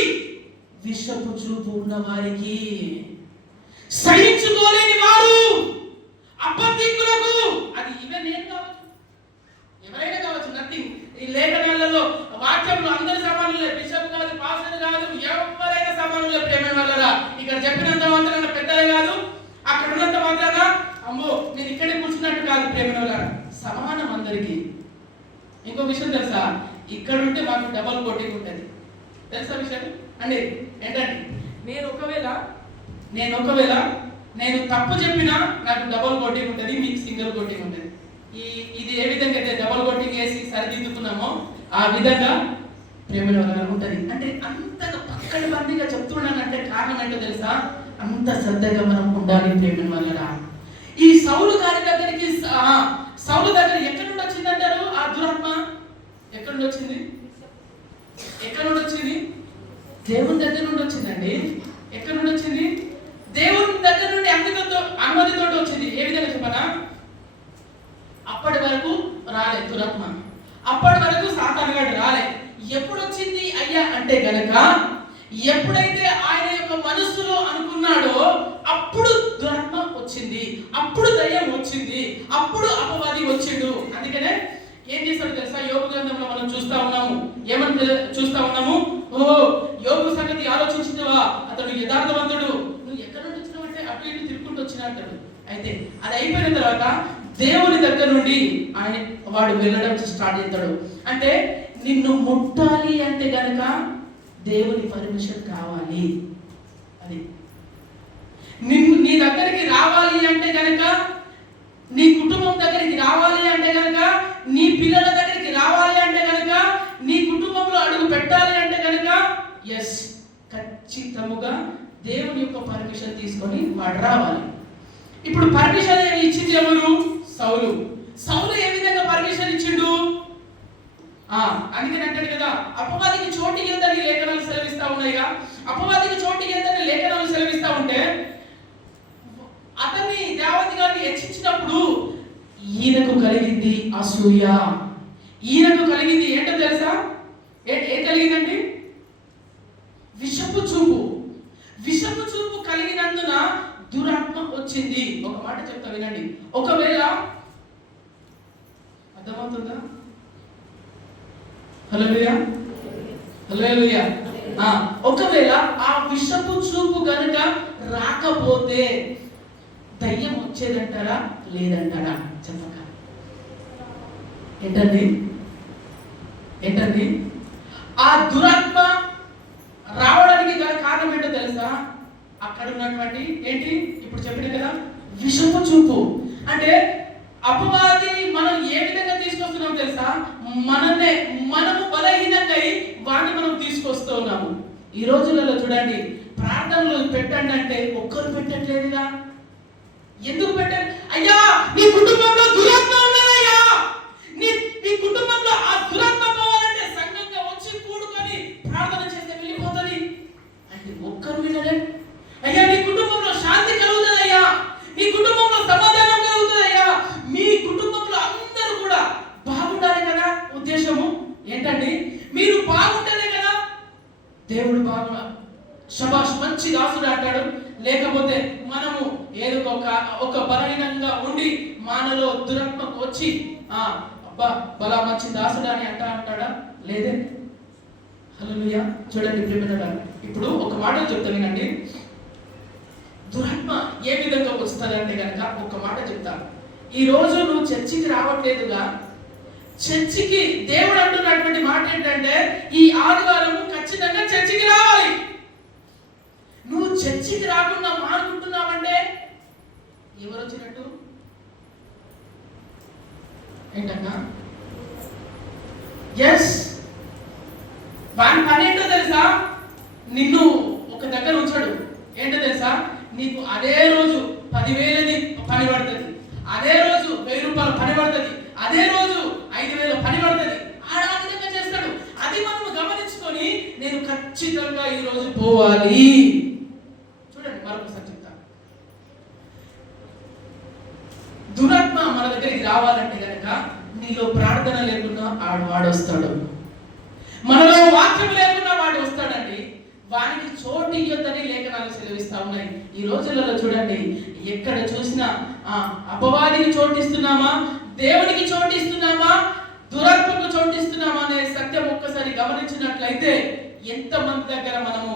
విషపు చూపు ఉన్న వారికి, సహించుకోలేని వారు, అబద్ధికులకు. అది ఈవెన్ ఏం కావచ్చు, ఎవరైనా కావచ్చు, నథింగ్. ఈ లేఖనాలలో వాక్యంలో అందరి సమానులే, బిషప్ కాదు, పాస్టర్ కాదు, ఎవరైనా సమానులే. ప్రేమ వల్ల ఇక్కడ చెప్పినంత మాత్రాన పెద్దలే కాదు, అక్కడ ఉన్నంత మాత్రాన అమ్మో నేను ఇక్కడే కూర్చున్నట్టు కాదు. ప్రేమ వల్ల సమానం అందరికీ. ఇంకో విషయం తెలుసా? ఇక్కడ ఉంటే మాకు డబల్ కోటింగ్ ఉంటుంది. తెలుసా విషయం అండి? ఏంటండి, నేను ఒకవేళ నేను తప్పు చెప్పినా నాకు డబల్ కోటింగ్ ఉంటుంది, మీకు సింగిల్ కోటింగ్ ఉంటుంది. ఇది ఏ విధంగా అయితే డబల్ కోటింగ్ వేసి సరిదిద్దుకున్నామో ఆ విధంగా ప్రేమలో ఉంటుంది. అంటే అంతగా పక్కన బందీగా చెప్తున్నానంటే కారణం ఏంటో తెలుసా? అంత శ్రద్ధగా మనం ఉండాలి ప్రేమ వల్ల. ఈ సౌలు గారి దగ్గరికి, సౌలు దగ్గర ఎక్కడి నుండి వచ్చిందంటారు? ఆ దురాత్మ ఎక్కడి నుండి వచ్చింది? ఎక్కడ నుండి వచ్చింది? దేవుని దగ్గర నుండి వచ్చిందండి. ఎక్కడ నుండి వచ్చింది? దేవుని దగ్గర నుండి అనుమతితో వచ్చింది. ఏ విధంగా చెప్పనా? అప్పటి వరకు రాలే దురాత్మ, అప్పటి వరకు సాతానుగాడు రాలే. ఎప్పుడు వచ్చింది అయ్యా అంటే గనక, ఎప్పుడైతే ఆయన యొక్క మనస్సులో అనుకున్నాడో అప్పుడు దురాత్మ వచ్చింది, అప్పుడు దయ్యం వచ్చింది, అప్పుడు అపవాది వచ్చిండు. అందుకనే ఏం చేస్తాడు తెలుసా? యోబు గ్రంథంలో మనం చూస్తా ఉన్నాము. ఏమని చూస్తా ఉన్నాము? ఓ యోబు సంగతి ఆలోచించినవా, అతడు యథార్థవంతుడు, నువ్వు ఎక్కడ నుండి వచ్చినావు అంటే అటు ఇటు తిరుగుకుంటూ వచ్చినా అంటాడు. అయితే అది అయిపోయిన తర్వాత దేవుని దగ్గర నుండి ఆయన వాడు వెళ్ళడం స్టార్ట్ చేస్తాడు. అంటే నిన్ను ముట్టాలి అంటే గనక దేవుని పర్మిషన్ కావాలి. అది నీ దగ్గరికి రావాలి అంటే గనక, నీ కుటుంబం దగ్గరికి రావాలి అంటే గనక, నీ పిల్లల దగ్గరికి రావాలి అంటే గనక, నీ కుటుంబంలో అడుగు పెట్టాలి అంటే గనక ఎస్ ఖచ్చితంగా దేవుని యొక్క పర్మిషన్ తీసుకొని వాడు రావాలి. ఇప్పుడు పర్మిషన్ ఇచ్చింది ఎవరు? సౌలు. సౌలు ఏ విధంగా పర్మిషన్ ఇచ్చిండు? అందుకని అంటాడు కదా, అపవాదికి చోటు ఇయ్యొద్దని లేఖనాలు సెలవిస్తా ఉన్నాయిగా. అపవాదికి చోటు ఇయ్యొద్దని లేఖనాలు సెలవిస్తా ఉంటే అతన్ని దేవతి గారిని హెచ్చించినప్పుడు ఈయనకు కలిగింది అసూయ. ఈయనకు కలిగింది ఏంటో తెలుసా? ఏం కలిగిందండి? విషపు చూపు. విషపు చూపు కలిగినందున దురాత్మ వచ్చింది. ఒక మాట చెప్తా వినండి. ఒకవేళ అర్థమవుతుందా? హల్లెలూయా, హల్లెలూయా. ఒకవేళ ఆ విషపు చూపు గనుక రాకపోతే దయ్యం వచ్చేదంటారా లేదంటారా? చెప్పక ఏంటండి? ఆ దురాత్మ రావడానికి గల కారణం ఏంటో తెలుసా? అక్కడ ఉన్నటువంటి ఏంటి ఇప్పుడు చెప్పిన కదా, విషపు చూపు. అంటే అపవాది మనం ఏ విధంగా తీసుకొస్తున్నాం తెలుసా? మనము బలహీనంగా వాడిని మనం తీసుకొస్తూ ఉన్నాము. ఈ రోజులలో చూడండి, ప్రార్థనలు పెట్టండి అంటే ఒక్కరు పెట్టట్లేదుగా. ఎందుకు పెట్టండి? అయ్యా నీ కుటుంబంలో దురాత్మ ఉన్నదయ్యా, నీ కుటుంబంలో ఆ దురాత్మ పోవాలంటే సంఘంగా వచ్చి కూడుకొని ప్రార్థన చేస్తే వెళ్ళిపోతుంది అంటే ఒక్కరు వినలే. అయ్యా నీ కుటుంబంలో శాంతి కలుగుతుందయ్యా, నీ కుటుంబంలో సమాధానం కలుగుతుందయ్యా, మీ కుటుంబంలో అందరూ కూడా బాగుండాలి కదా. ఉద్దేశము ఏంటండి? మీరు బాగుంటేనే కదా దేవుడు బాగున్నా శబాష్ మంచి దాసుడు అంటాడు. లేకపోతే మనము ఏదో ఒక బలహీనంగా ఉండి మనలో దురాత్మకు వచ్చి అబ్బా బలా మంచి దాసుడు అని అంటాడా? లేదే. హల్లెలూయా. చూడండి ప్రియమైన, ఇప్పుడు ఒక మాట చెప్తా వినండి. దురాత్మ ఏ విధంగా వస్తుందంటే కనుక ఒక మాట చెప్తాను. ఈ రోజు నువ్వు చర్చికి రావట్లేదుగా, చర్చికి దేవుడు అంటున్నటువంటి మాట ఏంటంటే ఈ ఆదివారం ఖచ్చితంగా చర్చికి రావాలి. నువ్వు చర్చికి రాకుండా మానుకుంటున్నావంటే ఎవరు వచ్చినట్టు? ఏంటన్నా? ఎస్, వాని పని ఏంటో తెలుసా? నిన్ను ఒక దగ్గర ఉంచాడు. ఏంటో తెలుసా? నీకు అదే రోజు 10,000 పని పడుతుంది, అదే రోజు 1000 రూపాయలు పని పడుతుంది, అదే రోజు 5,000 పని పడుతుంది. ఆ విధంగా చేస్తాడు. అది మనం గమనించుకొని నేను ఖచ్చితంగా ఈ రోజు పోవాలి. చూడండి మరొకసారి చెప్తాను. దురాత్మ మన దగ్గరికి రావాలంటే కనుక నీలో ప్రార్థన లేకుండా వాడు వస్తాడు, మనలో వాక్యం లేకుండా వాడు వస్తాడండి. వానికి చోటు ఇయ్యొద్దని లేఖనాలు సెలవిస్తా ఉన్నాయి. ఈ రోజులలో చూడండి, ఎక్కడ చూసినా అపవాదికి చోటిస్తున్నామా, దేవునికి చోటిస్తున్నామా, దురాత్మకు చోటిస్తున్నామా అనే సత్యం ఒక్కసారి గమనించినట్లయితే ఎంతమంది దగ్గర మనము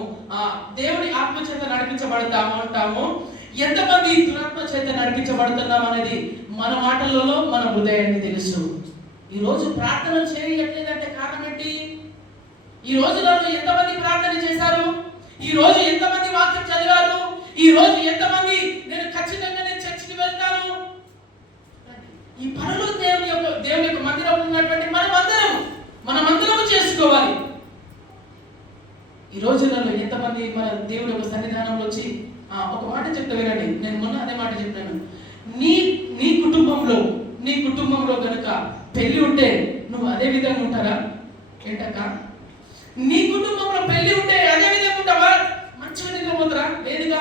దేవుని ఆత్మ చేత నడిపించబడతాము అంటాము, ఎంతమంది దురాత్మ చేత నడిపించబడుతున్నాం అనేది మన మాటలలో మన హృదయాన్ని తెలుసు. ఈ రోజు ప్రార్థనలు చేయట్లేదంటే కారణం ఏంటి? ఈ రోజులలో ఎంతమంది ప్రార్థన చేశారు? ఈ రోజు ఎంతమంది వాక్యం చదివారు? ఈ రోజు ఎంతమంది నేను ఖచ్చితంగా చర్చికి వెళ్తాను? ఈ పనులు దేవుని యొక్క మందిరంలో ఉన్నటువంటి మనమందరం చేసుకోవాలి. ఈ రోజులలో ఎంతమంది మన దేవుని యొక్క సన్నిధానంలో వచ్చి ఒక మాట చెప్తా వినండి. నేను మొన్న అదే మాట చెప్పాను. నీ కుటుంబంలో కనుక పెళ్లి ఉంటే నువ్వు అదే విధంగా ఉంటారా? ఏంటక్క నీ కుటుంబంలో పెళ్లి ఉంటే అదే విధంగా ఉంటావా? మంచిగా నిద్రపోతారా? లేదుగా.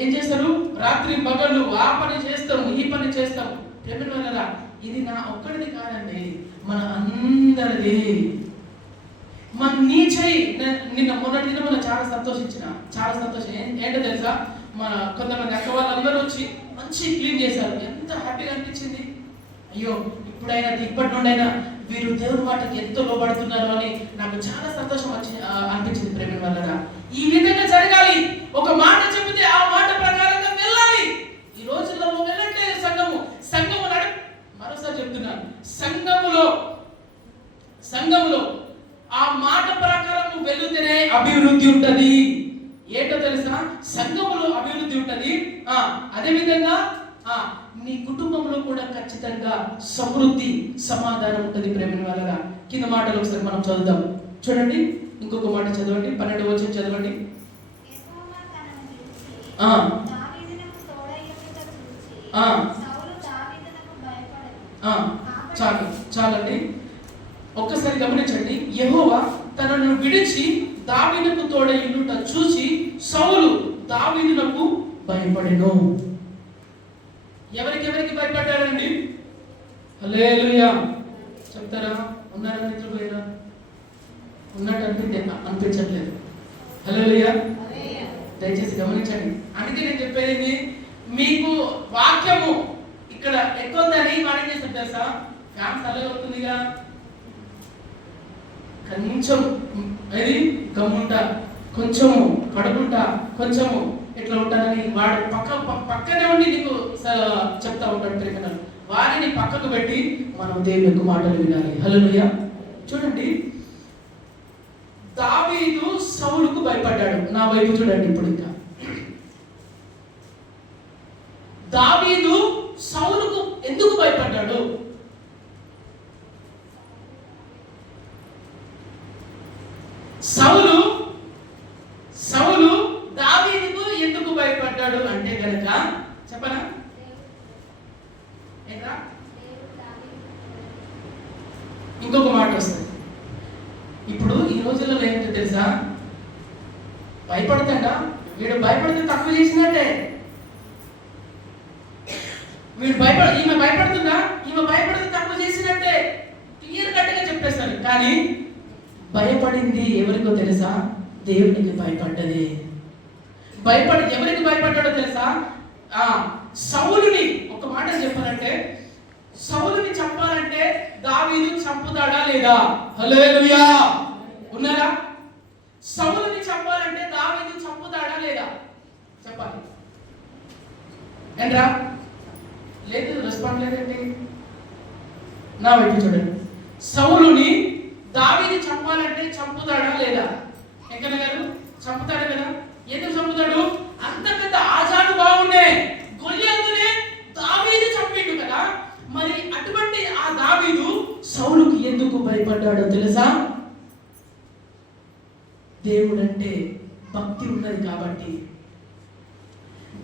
ఏం చేస్తారు? రాత్రి పగళ్ళు ఆ పని చేస్తాము, ఈ పని చేస్తాము. ప్రేమనులారా, ఇది నా ఒక్కడిది కాదండి, మన అందరిది. మన నీ చెయ్యి. మొన్నటి దిన మనం చాలా సంతోషం. ఏంటో తెలుసా, మన కొంతమంది అక్క వాళ్ళందరూ వచ్చి మంచి క్లీన్ చేశారు. ఎంత హ్యాపీగా అనిపించింది. అయ్యో, ఇప్పటి నుండైనా వీరు దేవుడి మాటకి ఎంతో లోబడుతున్నారు అని నాకు చాలా సంతోషం అనిపించింది. ప్రేమ వల్ల ఈ విధంగా జరగాలి. ఒక మాట చెబితే ఆ మాట ప్రకారంగా వెళ్ళాలి. ఈ రోజుల్లో వెళ్ళట్లేదు సంఘము మరోసారి చెప్తున్నాను, సంఘములో ఆ మాట ప్రకారం వెళితేనే అభివృద్ధి ఉంటది. ఏంటో తెలుసా, సంఘములో అభివృద్ధి ఉంటది. అదే విధంగా నీ కుటుంబంలో కూడా ఖచ్చితంగా సమృద్ధి, సమాధానం ఉంటుంది. ప్రేమ వల్ల కింద మాటలు ఒకసారి మనం చదువుదాం. చూడండి, ఇంకొక మాట చదవండి, 12వ వచనం చదవండి. చాలండి. ఒక్కసారి గమనించండి. యెహోవా తనను విడిచి దావీదుకు తోడయ్యుండుట చూసి సౌలు దావీదునకు భయపడెను. ఎవరికి భయపడ్డాడండి? హల్లెలూయా చెప్తారా? ఉన్నారా? నిద్రపోయారా? ఉన్నట్టు అనిపించట్లేదు. హల్లెలూయా. దయచేసి గమనించండి. అందుకే నేను చెప్పేది, మీకు వాక్యము ఇక్కడ ఎక్కువదని మనం చేస్తాం తెలుసా, ఫ్యాన్ చల్లగవుతుందిగా, కొంచెం అది గమ్ముంటా, కొంచెము కడుపుంటా, కొంచెము ఎట్లా ఉంటానని వాడు పక్కనే ఉండి నీకు చెప్తా ఉంటాడు. ప్రేమను వారిని పక్కకు పెట్టి మనం దేవుని యొక్క మాటలు వినాలి. హల్లెలూయా. చూడండి, దావీదు సౌలుకు భయపడ్డాడు. నా వైపు చూడండి. ఇప్పుడు ఇంకా దావీదు సౌలుకు ఎందుకు భయపడ్డాడు? సౌలు దావీదుకు ఎందుకు భయపడ్డాడు అంటే గనక చెప్పనా? ఇంకొక మాట వస్తుంది. ఇప్పుడు ఈ రోజుల్లో ఏంటో తెలుసా, భయపడతాడా? వీడు భయపడితే తక్కువ చేసినట్టే. ఈమె భయపడుతుందా? ఈమె భయపడితే తక్కువ చేసినట్టే. క్లియర్ కట్గా చెప్పేస్తాను. కానీ భయపడింది ఎవరికో తెలుసా? దేవునికి భయపడ్డది. ఎవరికి భయపడ్డాడో తెలుసా? సౌలుని. ఒక మాట చెప్పాలంటే, సౌలుని చంపాలంటే దావీదు చంపుతాడా లేదా? హల్లెలూయా. ఉన్నారా? సౌలుని చంపాలంటే దావీదు చంపుతాడా లేదా? చెప్పాలి. ఏంట్రా? లేదు, రెస్పాండ్ లేదండి. నా వైపు చూడండి. సౌలుని దావీదు చంపాలంటే చంపుతాడా లేదా? ఎక్కడ గారు చంపుతాడు కదా? ఎందుకు చంపుతాడు? అంత పెద్ద ఆజాను బాగుండే గొల్యాతునే దావీదు చంపిండు కదా. మరి అటువంటి ఆ దావీదు సౌలుకి ఎందుకు భయపడ్డాడో తెలుసా? దేవుడంటే భక్తి ఉన్నది కాబట్టి,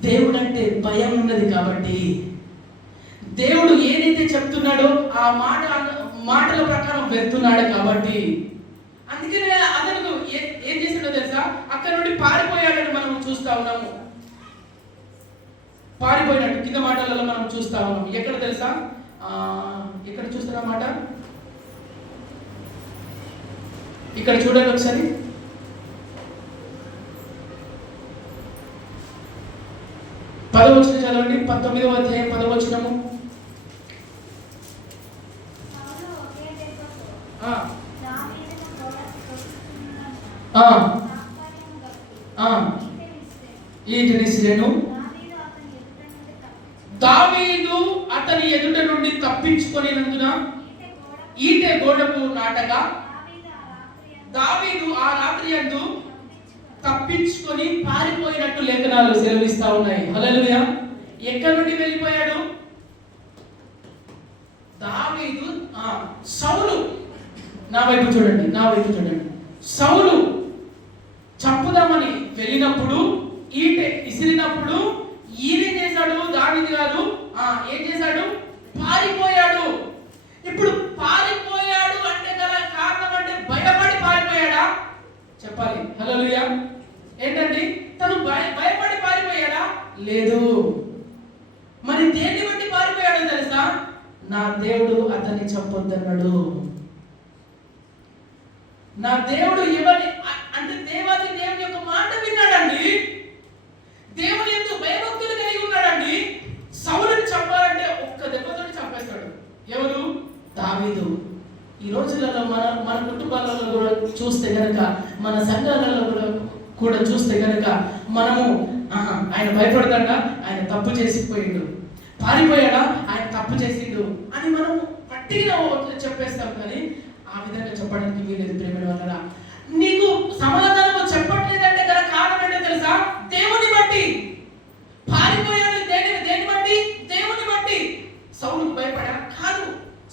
దేవుడంటే భయం ఉన్నది కాబట్టి, దేవుడు ఏదైతే చెప్తున్నాడో ఆ మాటల ప్రకారం వెళ్తున్నాడు కాబట్టి, అందుకనే అతను ఏం చేశాడో తెలుసా? అక్కడ నుండి పారిపోయాడని మనం చూస్తా ఉన్నాము. పారిపోయినట్టు కింద మాటలలో మనం చూస్తా ఉన్నాము. ఎక్కడ తెలుసా? ఎక్కడ చూస్తున్నా మాట? ఇక్కడ చూడండి ఒకసారి. పదవచనం చదవండి. 19వ అధ్యాయం 10వ వచనము. దావీదు అతని ఎదుట నుండి తప్పించుకొనినందున ఈటె గోడకు నాటగా దావీదు ఆ రాత్రి యందు తప్పించుకొని పారిపోయినట్టు లేఖనాలు సెలవిస్తా ఉన్నాయి. హల్లెలూయా. ఎక్కడి నుండి వెళ్ళిపోయాడు దావీదు? సౌలు. నా వైపు చూడండి. సౌలు చంపుదామని వెళ్ళినప్పుడు ఈటె ఇసిరినప్పుడు ఈయన చేశాడు, దావీదు గారు ఏం చేశాడు? పారిపోయాడు. ఇప్పుడు పారిపోయాడు అంటే గల కారణం అంటే భయపడి పారిపోయాడు. హల్లెలూయా. ఏంటండి, తను భయపడి పారిపోయాడా? లేదు. మరి దేన్ని బట్టి పారిపోయాడో తెలుసా? నా దేవుడు అతన్ని చంపొద్దన్నాడు. నా దేవుడు ఎవరిని అంటే దేవాది దేవుని యొక్క మాట విన్నాడండి. దేవుని ఎందు భయభక్తులు కలిగి ఉన్నాడండి. సౌలుని చంపాలంటే ఒక్క దెబ్బతో చంపేస్తాడు. ఎవరు? దావీదు. ఈ రోజులలో మన కుటుంబాలలో కూడా చూస్తే గనక, మన సంఘాలలో కూడా చూస్తే గనక మనము ఆయన భయపడతాడా, ఆయన తప్పు చేసిపోయిండు, పారిపోయాడా, ఆయన తప్పు చేసిండు అని మనం పట్టిగా చెప్పేస్తాం. కానీ ఆ విధంగా చెప్పడానికి వీలేదు. ప్రేమ వల్ల నీకు సమాధానం చెప్పట్లేదంటే గల కారణం ఏంటో తెలుసా? దేవుని బట్టి పారిపోయాడు. దేని బట్టి? దేవుని బట్టి. సౌలుకు భయపడా? కాదు.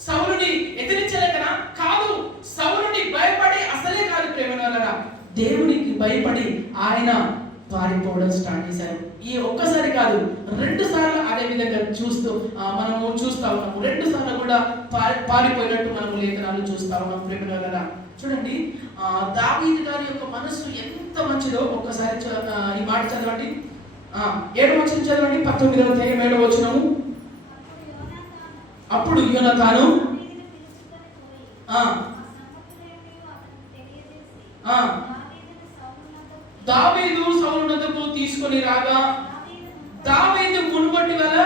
సౌలుని ఎదిరించలేకనా? కాదు. సౌలుని భయపడి అసలే కాదు. ప్రేమ వల్ల దేవునికి భయపడి ఆయన పారిపోవడం స్టార్ట్ చేశారు. ఈ ఒక్కసారి కాదు, 2 సార్లు అదే విధంగా మనము చూస్తా ఉన్నాము. 2 సార్లు కూడా పారిపోయినట్టు మనము లేఖనాలు చూస్తా ఉన్నాం. ప్రేమల చూడండి, దావీదు గారి యొక్క మనసు ఎంత మంచిదో ఒక్కసారి ఈ మాట చదవండి. 7వ వచనం చదవండి. 19వ అధ్యాయం 7వ వచనము. అప్పుడు యోనాతాను దావీదు సౌలునకు తీసుకొని రాగా, దావీదు మునుపటి వల్ల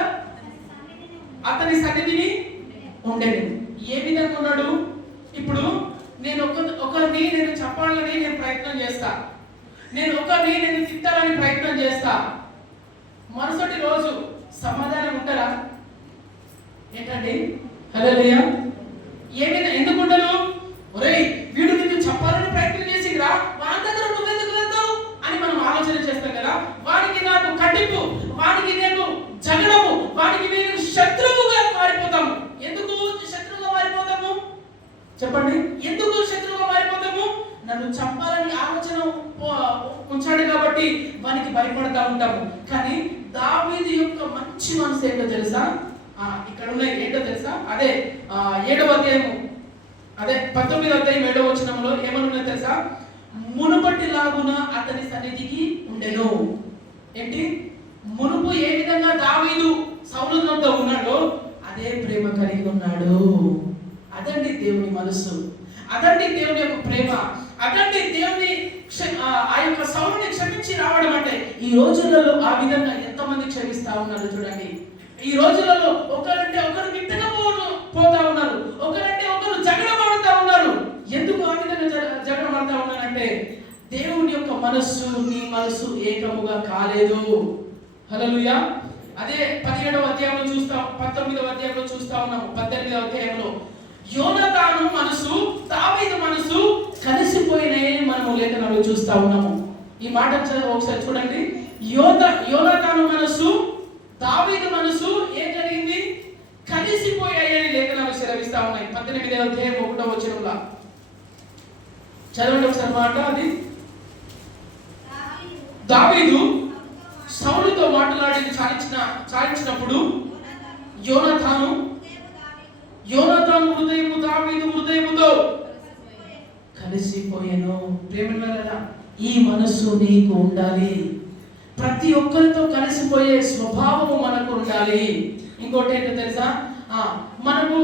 అతని సన్నిధిని ఉండేది. ఏ విధంగా ఉన్నాడు? ఇప్పుడు నేను ఒకరిని చెప్పాలని నేను ప్రయత్నం చేస్తా, నేను తిట్టాలని ప్రయత్నం చేస్తా. మరుసటి రోజు సమాధానం ఉంటారా? ఏంటండి? హల్లెలూయా. ఎందుకు ఉండదు? ఒరేయ్, వీడు నిన్ను చెప్పాలని ప్రయత్నం చేసిండ్రా, వాని దగ్గర నువ్వెందుకు వెళ్తావు అని మనం ఆలోచన చేస్తాం కదా. వానికి నాకు కట్టింపు, వానికి నేను జగడము, వానికి నేను శత్రువుగా మారిపోతాము. ఎందుకు శత్రువుగా మారిపోతాము? చెప్పండి, ఎందుకు శత్రువుగా మారిపోతాము? నన్ను చంపాలని ఆలోచన ఉంచాడు కాబట్టి వానికి భయపడతా ఉంటాము. కానీ దావీదు యొక్క మంచి మనసు ఏంటో తెలుసా? ఇక్కడ ఉన్నాయి. ఏంటో తెలుసా? అదే 7వ అధ్యాయము, అదే 19వ అధ్యాయం 7వ వచనంలో ఏమనున్నా తెలుసా? మునుపటి లాగున అతని సన్నిధికి ఉండెను. ఏంటి? మునుపు ఏ విధంగా దావీదు సౌలుతో ఉన్నాడో అదే ప్రేమ కలిగి ఉన్నాడు. అదండి దేవుని మనసు, అదండి దేవుని యొక్క ప్రేమ, అదండి దేవుని ఆ యొక్క సౌలుని క్షమించి రావడం అంటే. ఈ రోజులలో ఆ విధంగా ఎంతమంది క్షమిస్తా ఉన్నారు చూడండి. ఈ రోజులలో ఒకరంటే ఒకరు గిట్టగా పోతా ఉన్నారు, ఒకరంటే ఒకరు జగడమాడుతా ఉన్నారు. ఎందుకు ఆ విధంగా జగడమాడుతా ఉన్నారంటే దేవుని యొక్క మనస్సు, నీ మనస్సు ఏకముగా కాలేదు. హల్లెలూయా. అదే 17వ అధ్యాయంలో చూస్తాం, 19వ అధ్యాయంలో చూస్తా ఉన్నాము. 18వ అధ్యాయంలో యోనాతాను మనసు, దావీదు మనసు కలిసిపోయినాయని మనము లేఖనాలు చూస్తా ఉన్నాము. ఈ మాట ఒకసారి చూడండి. యోనాతాను మనసు, దావీదు మనసు ఏం జరిగింది? కలిసిపోయాయని లేఖనాలు సెలవిస్తా ఉన్నాయి. 18వ అధ్యాయం 1వ వచనంలో చదవండి ఒకసారి మాట. అది దావీదు సౌలుతో మాట్లాడి చాలించినప్పుడు యోనాతాను హృదయము దావీదు హృదయముతో కలిసిపోయాను. ప్రేమల ఈ మనస్సు నీకు ఉండాలి. ప్రతి ఒక్కరితో కలిసిపోయే స్వభావము మనకు ఉండాలి. ఇంకోటి ఏంటో తెలుసా? మనకు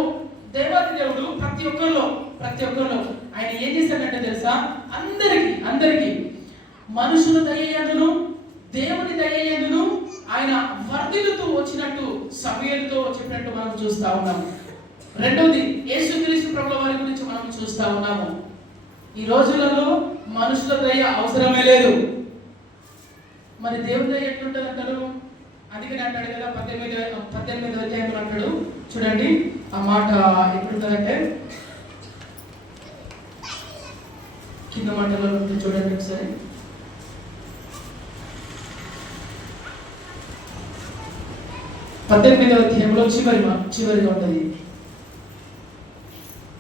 దేవాది దేవుడు ప్రతి ఒక్కరిలో ఆయన ఏం చేస్తాడంటే తెలుసా? అందరికి మనుషుల దయయందును దేవుని దయయందును ఆయన వర్ధిల్లుతూ వచ్చినట్టు సమూయేలుతో చెప్పినట్టు మనం చూస్తా ఉన్నాము. రెండోది, యేసుక్రీస్తు ప్రభుల వారి గురించి మనం చూస్తా ఉన్నాము. ఈ రోజులలో మనుషుల దయ అవసరమే లేదు. మరి దేవుని దయ ఎట్లుంటుంది అంటారు? అందుకని అంటాడు కదా 18వ అధ్యాయంలో అంటాడు చూడండి. ఆ మాట ఎట్లుంటుందంటే కింద మాటలో చూడండి ఒకసారి. పద్దెనిమిదవ అధ్యాయంలో చివరిగా ఉంటుంది.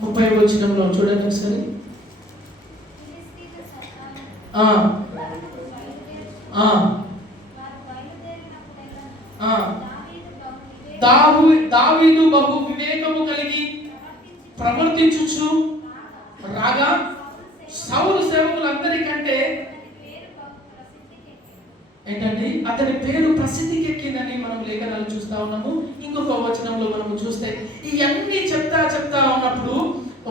30వ వచనంలో చూడండి ఒకసారి. దావీదు బహు వివేకము కలిగి ప్రవర్తించుచు రాగా సౌలు సేవకులందరికంటే ఏంటండి, అతని పేరు ప్రసిద్ధికి ఎక్కిందని మనం లేఖనాలు చూస్తా ఉన్నాము. ఇంకొక వచనంలో మనము చూస్తే ఇవన్నీ చెప్తా ఉన్నప్పుడు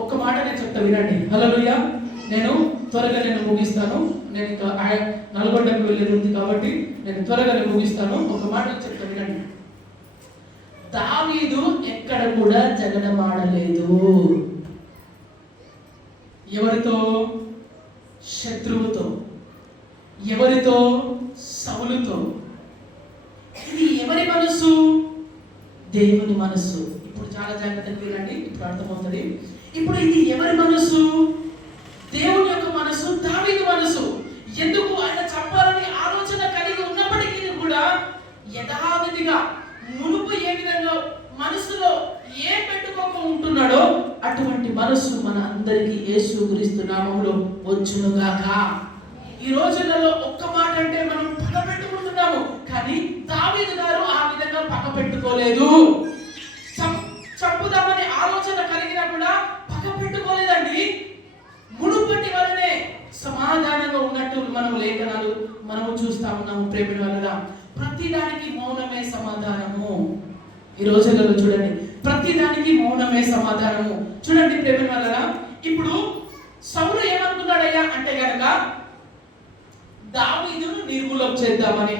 ఒక్క మాట నేను చెప్తా, వినండి. హల్లెలూయా. నేను త్వరగా ముగిస్తాను. నేను ఇంకా నల్గొండకు వెళ్ళేది ఉంది కాబట్టి నేను త్వరగా ముగిస్తాను. ఒక మాట చెప్తా, వినండి. దావీదు ఎక్కడ కూడా జగడమాడలేదు. ఎవరితో? శత్రువుతో. ఎవరితో? సౌలుతో. ఇది ఎవరి మనసు? దేవుని మనసు. ఇప్పుడు చాలా జాగ్రత్తగా వినండి, ఇప్పుడు అర్థమవుతుంది. ఇప్పుడు ఇది ఎవరి మనసు? దేవుని యొక్క మనసు, దావీదు మనసు. ఎందుకు? ఆయన చంపాలని ఆలోచన కలిగి ఉన్నప్పటికీ కూడా యథావిధిగా మునుపు ఏ విధంగా మనసులో ఏ పెట్టుకోక ఉంటున్నాడో అటువంటి మనసు మన అందరికీ యేసుక్రీస్తు నామములో వచ్చునుగాక. ఈ రోజులలో ఒక్క మాట అంటే మనం పగ పెట్టుకుంటున్నాము, కానీ దావీదు గారు ఆ విధంగా పగ పెట్టుకోలేదు. చంపుదామని ఆలోచన కలిగినా కూడా పగ పెట్టుకోలేదండి. మునుపటి వలనే సమాధానంగా ఉన్నట్టు మనం లేఖనాలు మనము చూస్తా ఉన్నాము. ప్రేమ వలన ప్రతిదానికి మౌనమే సమాధానము. ఈ రోజులలో చూడండి, ప్రతిదానికి మౌనమే సమాధానము. చూడండి ప్రేమ వలన, ఇప్పుడు సౌలు ఏమనుకున్నాడయ్యా అంటే గనక దావీదును నిర్మూలం చేద్దామని.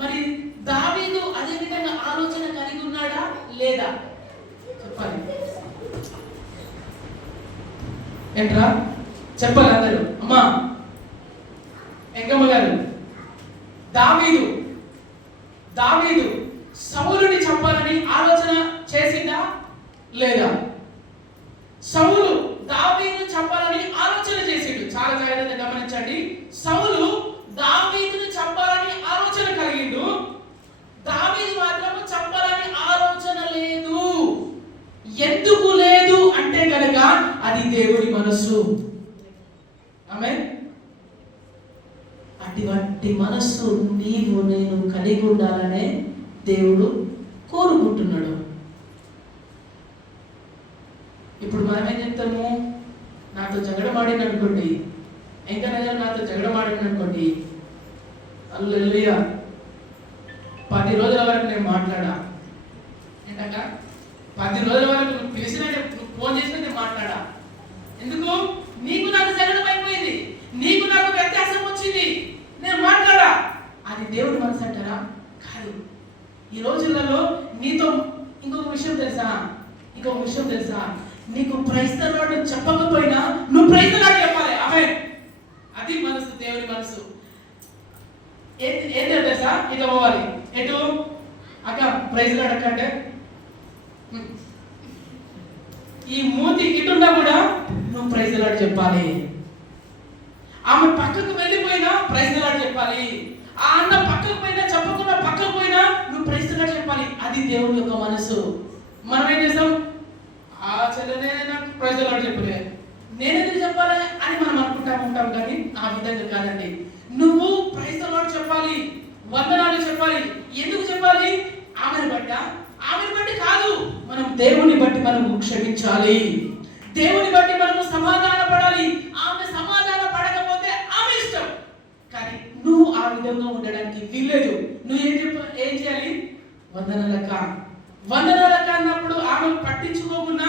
మరి దావీదు అదే విధంగా ఆలోచన కలిగి ఉన్నాడా లేదా చెప్పాలి. ఏంట్రా చెప్పాలి అందరూ. అమ్మా ఎంకమ్మ గారు, దావీదు సౌలుని చంపాలని ఆలోచన చేసిందా లేదా? సౌలు దావీదును చంపాలని ఆలోచన చేసిండు. చాలా జాగ్రత్తగా గమనించండి. సౌలు దావీదును చంపాలని ఆలోచన కలిగిండు, దావీదు మాత్రం చంపాలని ఆలోచన లేదు. ఎందుకు లేదు అంటే కనుక అది దేవుని మనస్సు. ఆమేన్. అటువంటి మనస్సు నీవు నేను కలిగి ఉండాలనే దేవుడు కోరుకుంటున్నాడు. ఇప్పుడు మనం ఏం చెప్తాము? నాతో జగడమాడిన అనుకోండి, ఇంకా నాతో జగడమాడిన అనుకోండి, హల్లెలూయా, 10 రోజుల వరకు నేను మాట్లాడా. ఏంటంట 10 రోజుల వరకు నువ్వు పిలిచినా, నువ్వు ఫోన్ చేసినా నేను మాట్లాడా. ఎందుకు? నీకు నాకు జగడం అయిపోయింది, నీకు నాకు వ్యత్యాసం వచ్చింది, నేను మాట్లాడా. అది దేవుడి మనసు అంటారా? కాదు. ఈ రోజులలో నీతో ఇంకొక విషయం తెలుసా, నీకు ప్రైజ్ ది లార్డ్ చెప్పకపోయినా నువ్వు ప్రైజ్ ది లార్డ్ చెప్పాలి. ఆమేన్. అది మనసు, దేవుని మనసు. ఏంటో తెలుసా? ఇట్లా పోవాలి. ఎటు? అక్క ప్రైజ్ ది లార్డ్ అక్క అంటే ఈ మూతి ఇటున్నా కూడా నువ్వు ప్రైజ్ ది లార్డ్ చెప్పాలి. ఆమె పక్కకు వెళ్ళిపోయినా ప్రైజ్ ది లార్డ్ చెప్పాలి. ఆ అన్న పక్కకు పోయినా, చెప్పకుండా పక్కకు పోయినా నువ్వు ప్రైజ్ ది లార్డ్ చెప్పాలి. అది దేవుని యొక్క మనసు. మనం ఏం చేస్తాం? ఆ చెల్లెనే నాకు ప్రైజ్ ది లార్డ్ చెప్పలే, నేనెందుకు చెప్పాలి అని మనం అనుకుంటాం. కానీ ఆ విధంగా కాదండి. నువ్వు ప్రైజ్ ది లార్డ్ చెప్పాలి, వందనాలు చెప్పాలి. ఎందుకు చెప్పాలి? ఆమెను బట్టి కాదు, మనం దేవుని బట్టి మనము క్షమించాలి, దేవుని బట్టి మనము సమాధాన పడాలి. ఆమె సమాధాన పడకపోతే ఆమె ఇష్టం, కానీ నువ్వు ఆ విధంగా ఉండడానికి వీల్లేదు. నువ్వు ఏం చేయాలి? వందనాలక్క అన్నప్పుడు ఆమె పట్టించుకోకుండా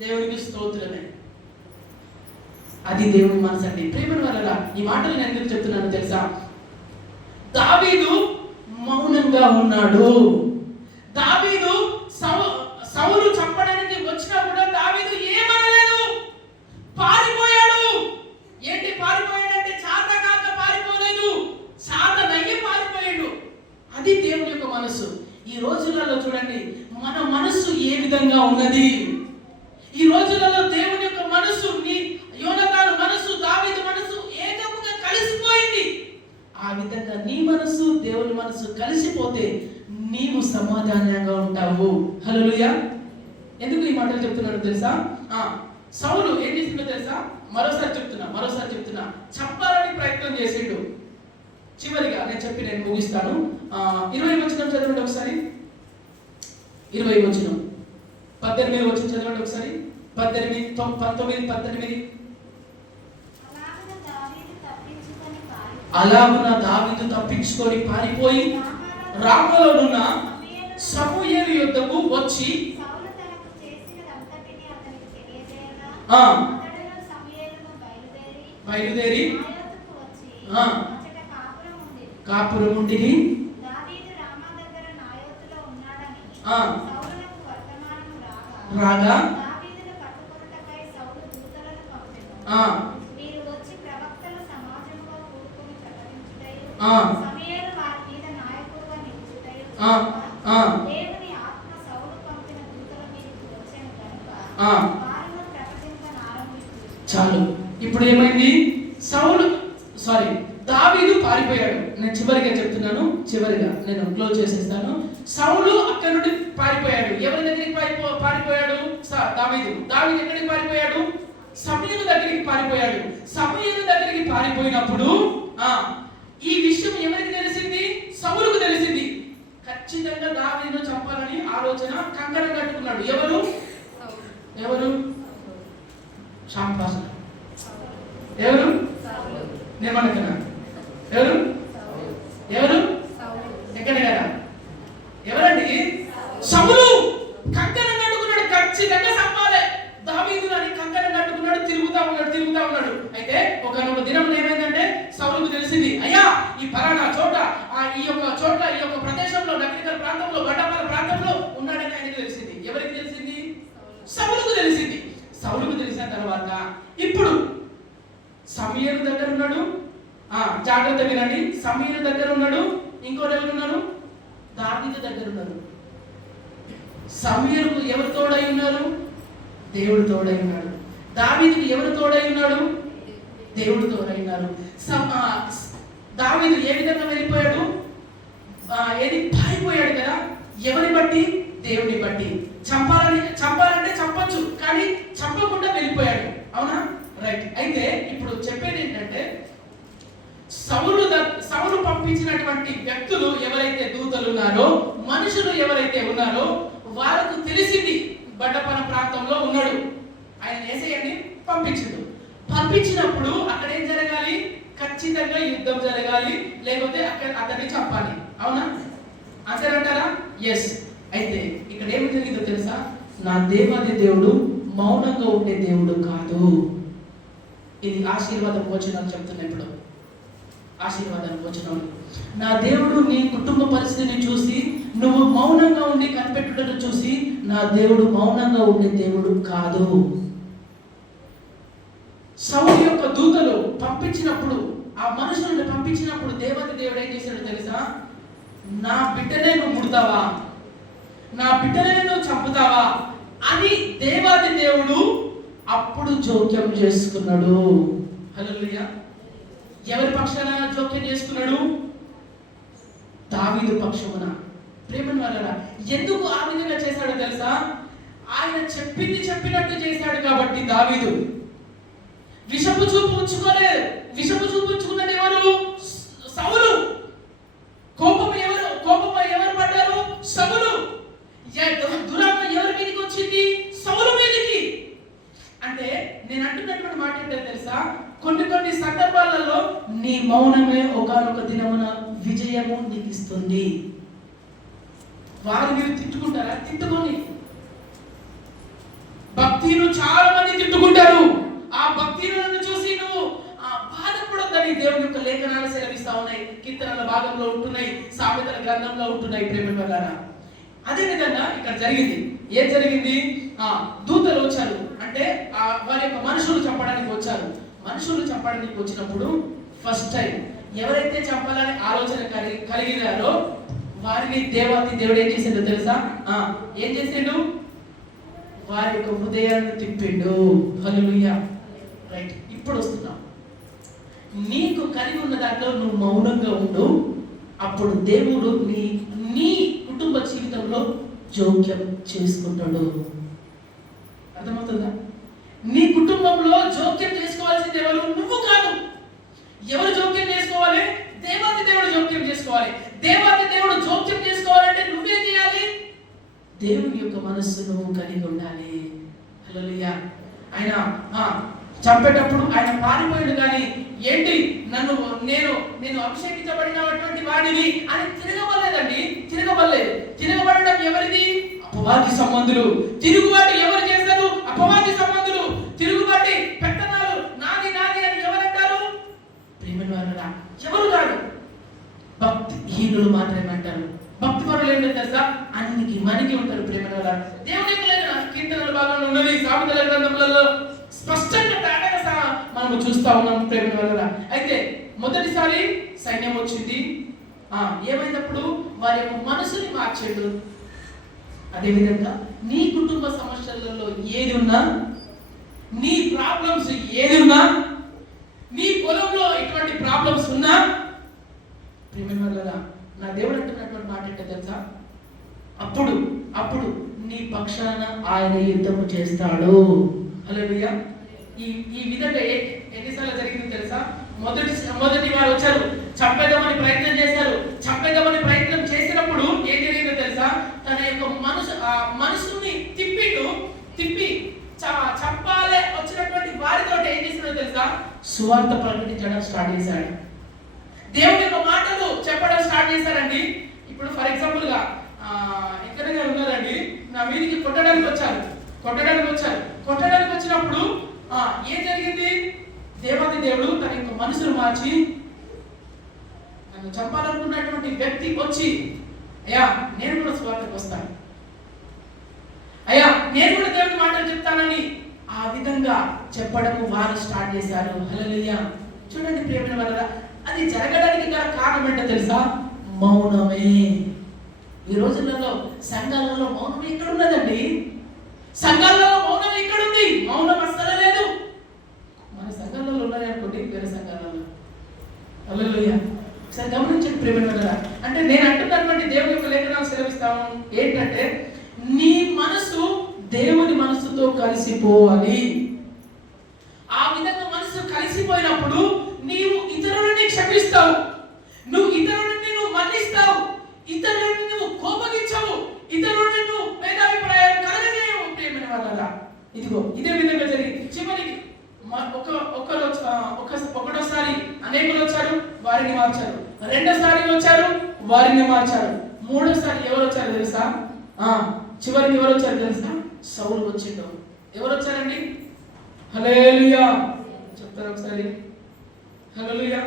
దేవునికి స్తోత్రమే. అది దేవుని మనసు అండి. ప్రేమ వల్ల ఈ మాటలు నేను ఎందుకు చెప్తున్నాను తెలుసా? దావీదు మౌనంగా ఉన్నాడు. దావీదు సౌలు చంపడానికి వచ్చినా కూడా దావీదు ఏమనలేదు, పారిపోయాడు. ఏంటి పారిపోయాడంటే చాత కాక పారిపోలేదు, చాత నయ్యి పారిపోయాడు. అది దేవుని యొక్క మనసు. ఈ రోజులలో చూడండి మన మనసు ఏ విధంగా ఉన్నది. ఈ రోజులలో దేవుని యొక్క మనసు, యోనాతాను మనసు, దావీదు మనసు ఏకముగా కలిసిపోయింది. ఆ విధంగా నీ మనసు దేవుని మనసు కలిసిపోతే నీవు సమాధానంగా ఉంటావు. హల్లెలూయా. ఎందుకు ఈ మాటలు చెప్తున్నాడు తెలుసా? సౌలు ఏం చేసిందో తెలుసా? మరోసారి చెప్తున్నా, చంపాలని ప్రయత్నం చేసిండు. చివరిగా నేను ముగిస్తాను. 20 వచనం చదవండి ఒకసారి. 20 వచనం, 18 వచనం చదవండి ఒకసారి. 18, 19, 18. అలాగున దావీదు తప్పించుకొని పారిపోయి రామలోనున్న సమూయేలు యొద్దకు వచ్చి బయలుదేరి కాపురం ఉండిని రాగా చాలు. ఇప్పుడు ఏమైంది? దావీదు పారిపోయాడు. నేను చివరిగా చెప్తున్నాను, చివరిగా నేను క్లోజ్ చేసేస్తాను. సౌలు అక్కడి నుండి పారిపోయాడు. ఎవరి దగ్గరికి పారిపోయాడు? దావీదు ఎక్కడికి పారిపోయాడు? సమూయేలు దగ్గరికి పారిపోయాడు. సమూయేలు దగ్గరికి పారిపోయినప్పుడు ఈ విషయం ఎవరికి తెలిసింది? సౌలుకు తెలిసింది. ఖచ్చితంగా దావీదును చంపాలని ఆలోచన కంకణం కట్టుకున్నాడు. ఎవరు? శాంపాసన. ఎవరు? నిర్మణకన. ఎవరు? ఎక్కడ గారా? ఎవరండి? సౌలు కంకణం కట్టుకున్నాడు. ఖచ్చితంగా చంపాలి దావీదును అని కంకణం కట్టుకున్నాడు. తిరుగుతా ఉన్నాడు. అయితే ఒక దినం ఏమైందంటే సౌలుకు తెలిసింది, అయ్యా ఈ పలానా చోట ఈ యొక్క ప్రదేశంలో నగరికల్ ప్రాంతంలో గడ్డపాల ప్రాంతంలో ఉన్నాడని ఆయనకు తెలిసింది. ఎవరికి తెలిసింది? సౌలుకు తెలిసింది. సౌలుకు తెలిసిన తర్వాత ఇప్పుడు సమూయేలు దగ్గర ఉన్నాడు. జాగ్రత్త వినండి. సమూయేలు దగ్గర ఉన్నాడు. ఇంకోటి ఎవరు ఉన్నారు? దావీదు దగ్గర ఉన్నారు. సమూయేలుకు ఎవరు తోడై ఉన్నారు? దేవుడు తోడై ఉన్నాడు. దావీదుకు ఎవరు తోడై ఉన్నాడు? దేవుడు తోడై ఉన్నారు. దావీదు ఏ విధంగా వెళ్ళిపోయాడు? పారిపోయాడు కదా. ఎవరిని బట్టి? దేవుని బట్టి. చంపాలంటే చంపొచ్చు, కానీ చంపకుండా వెళ్ళిపోయాడు. అవునా? రైట్. అయితే ఇప్పుడు చెప్పేది ఏంటంటే సౌలు పంపించినటువంటి వ్యక్తులు ఎవరైతే దూతలు ఉన్నారో, మనుషులు ఎవరైతే ఉన్నారో వాళ్ళకు తెలిసింది బడ్డపన ప్రాంతంలో ఉన్నాడు. ఆయన యేసయ్యని పంపించినప్పుడు అక్కడ ఏం జరగాలి? ఖచ్చితంగా యుద్ధం జరగాలి, లేకపోతే అతన్ని చంపాలి. అవునా? అంటారా? ఎస్. అయితే ఇక్కడ ఏమి జరిగిందో తెలుసా? నా దేవాది దేవుడు మౌనంగా ఉండే దేవుడు కాదు. ఇది ఆశీర్వాదం వచనం చెప్తున్నా. ఇప్పుడు ఆశీర్వాదానికి వచ్చినాడు. నా దేవుడు నీ కుటుంబ పరిస్థితిని చూసి నువ్వు మౌనంగా ఉండి కనిపెట్టుటను చూసి నా దేవుడు మౌనంగా ఉండే దేవుడు కాదు. సౌలు యొక్క దూతలు పంపించినప్పుడు, ఆ మనుషులను పంపించినప్పుడు దేవత దేవుడు ఏం చేశాడు తెలుసా? నా బిడ్డనే నువ్వు ముడతావా, నా బిడ్డనే నువ్వు చంపుతావా అని దేవాది దేవుడు అప్పుడు జోక్యం చేసుకున్నాడు. హల్లెలూయా. ఎవరి పక్షాన జోక్యం చేసుకున్నాడు? దావీదు పక్షమున. ప్రేమను వలన ఎందుకు ఆ విధంగా చేశాడో తెలుసా? ఆయన చెప్పినట్టు చేశాడు కాబట్టి. దావీదు విషపు చూపు ఉంచుకోలేదు. విషపు చూపు ఉంచుకున్నది ఎవరు? సౌలు. కోపం ఎవరు పడ్డారు? సౌలు. దురాత్మ ఎవరి మీదకి వచ్చింది? సౌలు మీదకి. అంటే నేను అంటున్నటువంటి మాట ఏంటో తెలుసా? కొన్ని సందర్భాలలో నీ మౌనమే ఒకానొక దినమున విజయము నీకు ఇస్తుంది. వారు మీరు తిట్టుకుంటారా? తిట్టుకొని. భక్తిను చాలా మంది తిట్టుకుంటారు. ఆ భక్తిను చూసి నువ్వు బాధపడొద్దని దేవుని యొక్క లేఖనాలు సెలవిస్తా ఉన్నాయి. కీర్తనల భాగంలో ఉంటున్నాయి, సామెతల గ్రంథంలో ఉంటున్నాయి. ప్రేమ వలన అదే విధంగా ఇక్కడ జరిగింది. ఏం జరిగింది? దూతలు వచ్చారు. అంటే వారి యొక్క మనుషులు చంపడానికి వచ్చారు. మనుషులు చంపడానికి వచ్చినప్పుడు ఫస్ట్ టైం ఎవరైతే చంపాలని ఆలోచన కలిగినారో వారిని దేవుడు ఏం చేసిండో తెలుసా? ఏం చేసిండు? వారి యొక్క హృదయాన్ని తిప్పిండు. హల్లెలూయా. రైట్. ఇప్పుడు వస్తున్నాం. నీకు కలిగి ఉన్న దాంట్లో నువ్వు మౌనంగా ఉండు. అప్పుడు దేవుడు నీ కుటుంబ జీవితంలో జోక్యం చేసుకుంటాడు. అర్థమవుతుందా? నీ కుటుంబంలో జోక్యం చేసుకోవాల్సింది ఎవరు? నువ్వు కాదు. ఎవరు జోక్యం చేసుకోవాలి? దేవాది దేవుడు జోక్యం చేసుకోవాలి. దేవాది దేవుడు జోక్యం చేసుకోవాలంటే నువ్వేం చేయాలి? దేవుని యొక్క మనస్సును కలిగి ఉండాలి. హల్లెలూయా. ఆయన చంపేటప్పుడు ఆయన పారిపోయాడు, కానీ ఏంటి నేను అభిషేకించబడినటువంటి వాడిని అని తిరగబడలేదండి. తిరగబడడం ఎవరిది? అపవాది సంబంధులు. తిరుగుబాటు ఎవరు చేస్తారు? అపవాది సంబంధులు. తిరుగుబాటు పెత్తనాలు నాది అని ఎవరంటారు? ప్రేమను వారరా, ఎవరు కాదు, భక్తిహీనులు మాత్రమే అంటారు. భక్తి పరులు ఏంటో తెలుసా? అన్నికి మనకి ఉంటారు. ప్రేమను వారరా, దేవుని కీర్తనల భాగంలో ఉన్నది, సామెతల గ్రంథములలో స్పష్టంగా తేడాగా మనము చూస్తా ఉన్నాం. ప్రేమను వారరా, అయితే మొదటిసారి సైన్యం వచ్చింది. ఏమైనప్పుడు వారి యొక్క మనసుని మార్చాడు. అదేవిధంగా నీ కుటుంబ సమస్యలలో ఏది ఉన్నా, నీ ప్రాబ్లమ్స్ ఏది ఉన్నా, నీ పొలంలో ఎటువంటి ప్రాబ్లమ్స్ ఉన్నా, ప్రేమ వల్ల నా దేవుడు అంటున్నటువంటి మాట ఏంటో తెలుసా? అప్పుడు నీ పక్షాన ఆయన యుద్ధము చేస్తాడు. హల్లెలూయా. ఈ విధంగా ఎన్నిసార్లు జరిగిందో తెలుసా? మొదటి వారు వచ్చారు, చంపేద్దామని ప్రయత్నం చేశారు. చంపేద్దామని ప్రయత్నం చేసినప్పుడు ఏం జరిగిందో తెలుసా? తన యొక్క మనసుని తిప్పి చంపాలే వచ్చినటువంటి వారితో ఏం చేసినో తెలుసా? సువార్త ప్రకటించడం స్టార్ట్ చేశాడు. దేవుని యొక్క మాటలు చెప్పడం స్టార్ట్ చేశారండి. ఇప్పుడు ఫర్ ఎగ్జాంపుల్ గా ఎక్కడైనా ఉన్నారండి, నా మీదికి కొట్టడానికి వచ్చారు. కొట్టడానికి వచ్చినప్పుడు ఏం జరిగింది? దేవాది దేవుడు తన యొక్క మనసును మార్చి నన్ను చంపాలనుకున్నటువంటి వ్యక్తి వచ్చి, అయ్యా నేను కూడా స్వార్థకు వస్తాను, అయ్యా నేను కూడా దేవుని మాటలు చెప్తానని ఆ విధంగా చెప్పడము వారు స్టార్ట్ చేశారు. హల్లెలూయా. చూడండి ప్రేమ వల్ల అది జరగడానికి గల కారణం ఏంటో తెలుసా? మౌనమే. ఈ రోజులలో సంఘాలలో మౌనం ఎక్కడ ఉన్నదండి? సంఘాలలో మౌనం ఎక్కడుంది? మౌనం అస్సలు లేదు. మన సంఘాలలో ఉన్నాయి అనుకోండి, వేరే సంఘాలలో. హల్లెలూయా. ఒకసారి గమనించండి ప్రేమ వల్ల. అంటే నేను అంటున్నటువంటి దేవుని యొక్క లేఖనాలు సెలవిస్తాను ఏంటంటే, నీ మనసు దేవుని మనసుతో కలిసిపోవాలి. ఆ విధంగా మనసు కలిసిపోయినప్పుడు నీవు ఇతరులని క్షమిస్తావు, నువ్వు ఇతరులని మన్నిస్తావు, ఇతరులని నువ్వు కోపగించవు, ఇతరులని నువ్వు భేదాభిప్రాయాలు కలగజేయవు. ప్రేమైన వాళ్ళ ఇదిగో ఇదే విధంగా జరిగింది. చివరికి ఒకటోసారి అనేకులు వచ్చారు, వారిని మార్చారు. రెండోసారి వచ్చారు, వారిని మార్చారు. మూడోసారి ఎవరు వచ్చారు తెలుసా? చివరికి ఎవరు వచ్చారు తెలుసా? సౌలు వచ్చిండు. ఎవరు వచ్చారండి? హల్లెలూయా చెప్తారు ఒకసారి. హల్లెలూయా.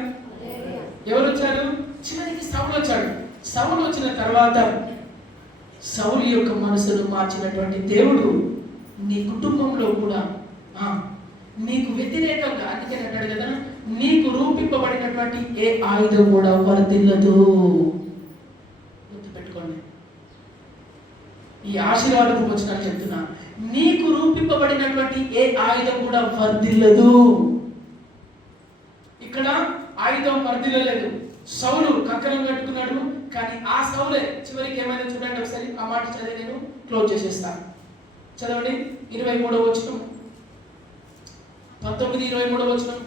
ఎవరు వచ్చారు? చివరికి సౌలు వచ్చాడు. సౌలు వచ్చిన తర్వాత సౌలు యొక్క మనసును మార్చినటువంటి దేవుడు నీ కుటుంబంలో కూడా నీకు వ్యతిరేకంగా, అందుకే అంటాడు కదా, నీకు రూపింపబడినటువంటి ఏ ఆయుధం కూడా వర్ధిల్లదు. గుర్తుపెట్టుకోండి, ఈ ఆశీర్వాదపు వచనాలు చెప్తున్నా, నీకు రూపింపబడినటువంటి ఏ ఆయుధం కూడా వర్ధిల్లదు. ఇక్కడ ఆయుధం వర్ధిల్లలేదు. సౌలు కంకణం కట్టుకున్నాడు, కానీ ఆ సౌలే చివరికి ఏమైనా చూడండి ఒకసారి. ఆ మాట చదివి నేను క్లోజ్ చేసేస్తాను. చదవండి 23వ వచనం, 19-23వ వచనం.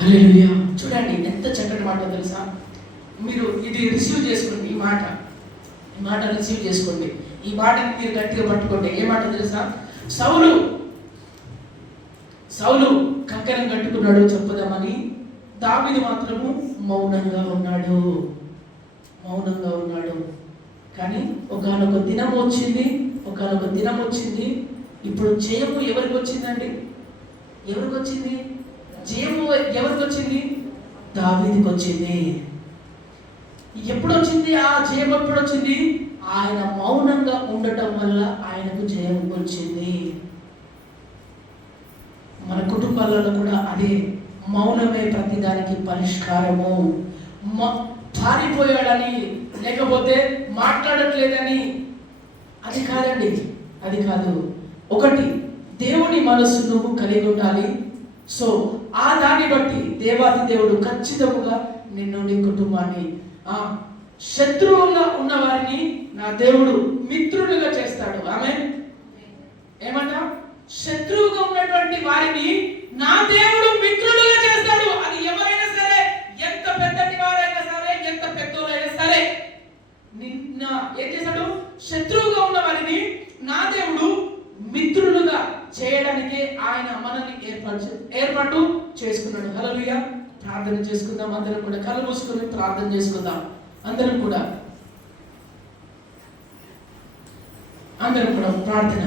హల్లెలూయా. చూడండి ఎంత చక్కటి మాట తెలుసా? మీరు ఇది రిసీవ్ చేసుకోండి. ఈ మాట రిసీవ్ చేసుకోండి. ఈ మాటని మీరు గట్టిగా పట్టుకోండి. ఏ మాట తెలుసా? సౌలు కంకణం కట్టుకున్నాడు చెప్పదామని, దావీదు మాత్రము మౌనంగా ఉన్నాడు. కానీ ఒకనొక దినం వచ్చింది. ఇప్పుడు జయము ఎవరికి వచ్చిందండి? జయము ఎవరికి వచ్చింది? దావీదుకి వచ్చింది. ఎప్పుడు వచ్చింది ఆ జయం? ఎప్పుడు వచ్చింది? ఆయన మౌనంగా ఉండటం వల్ల ఆయనకు జయం వచ్చింది. మన కుటుంబాలలో కూడా అదే, మౌనమే ప్రతిదానికి పరిష్కారము. పారిపోయాడని, లేకపోతే మాట్లాడట్లేదని అది కాదండి, అది కాదు. ఒకటి, దేవుని మనసు నువ్వు కలిగి ఉండాలి. సో ఆ దాన్ని బట్టి దేవాది దేవుడు ఖచ్చితముగా నిన్ను నీ కుటుంబాన్ని శత్రువుగా ఉన్న వారిని నా దేవుడు మిత్రులుగా చేస్తాడు. ఆమె ఏమంట? శత్రువుగా ఉన్నటువంటి వారిని నా దేవుడు మిత్రులుగా చేస్తాడు. అది ఎవరైనా సరే, ఎంత పెద్దటి వారైనా సరే, ఎంత పెద్దోళ్ళైనా సరే. నిన్న ఏం చేశాడు? శత్రువుగా ఉన్న వారిని నా దేవుడు మిత్రులుగా చేయడానికి ఆయన మనల్ని ఏర్పాటు చేసుకున్నాడు. హల్లెలూయా. ప్రార్థన చేసుకుందాం. అందరం కూడా కళ్ళు మూసుకొని ప్రార్థన చేసుకుందాం. అందరం కూడా ప్రార్థన.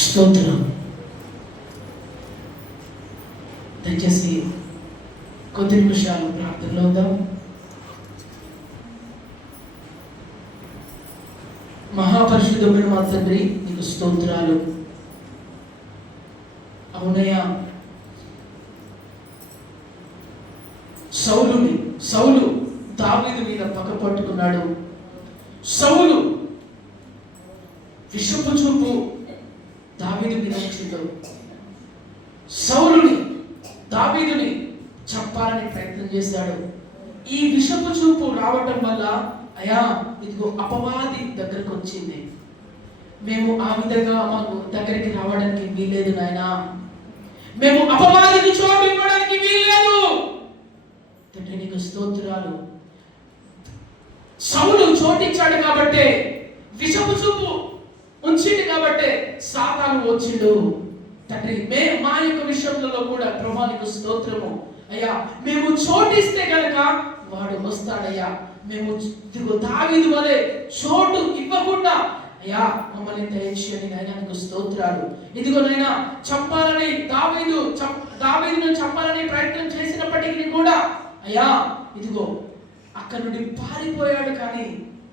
స్తోత్రం. దయచేసి కొద్ది నిమిషాలు ప్రార్థనలో ఉందాం. మహాపరిశుద్ధమైన మా తండ్రి, నీకు స్తోత్రాలు. అవునయ్యా, సౌలు దావీదు మీద పగ పట్టుకున్నాడు. సౌలు విషపు చూపు దావీదు మీద వచ్చిండు. సౌలుని దావీదుని చంపాలని ప్రయత్నం చేశాడు. ఈ విషపు చూపు రావటం వల్ల అయ్యా ఇదిగో అపవాది దగ్గరకు వచ్చింది. మేము ఆ విధంగా మాకు దగ్గరికి రావడానికి వీల్లేదు నాయనా. మేము అపవాదికి చోటు ఇవ్వడానికి వీల్లేదు. తండ్రి నీకు స్తోత్రాలు. సౌలు చోటిచ్చాడు కాబట్టే, విషపు చూపు ఉంచింది కాబట్టే సాతాను వచ్చిండు. తండ్రి మా యొక్క విషయంలో కూడా ప్రభువా నీకు స్తోత్రము. అయ్యా మేము చోటిస్తే గనక వాడు వస్తాడయ్యా. మేము ఇదిగో దావీదు వలె చోటు ఇవ్వకుండా అయ్యా మమ్మల్ని దయచేయండి నాయనా. నీకు స్తోత్రాలు. ఇదిగోనైనా చంపాలని దావీదును చంపాలని ప్రయత్నం చేసినప్పటికీ కూడా అయ్యా ఇదిగో అక్కడి నుండి పారిపోయాడు. కానీ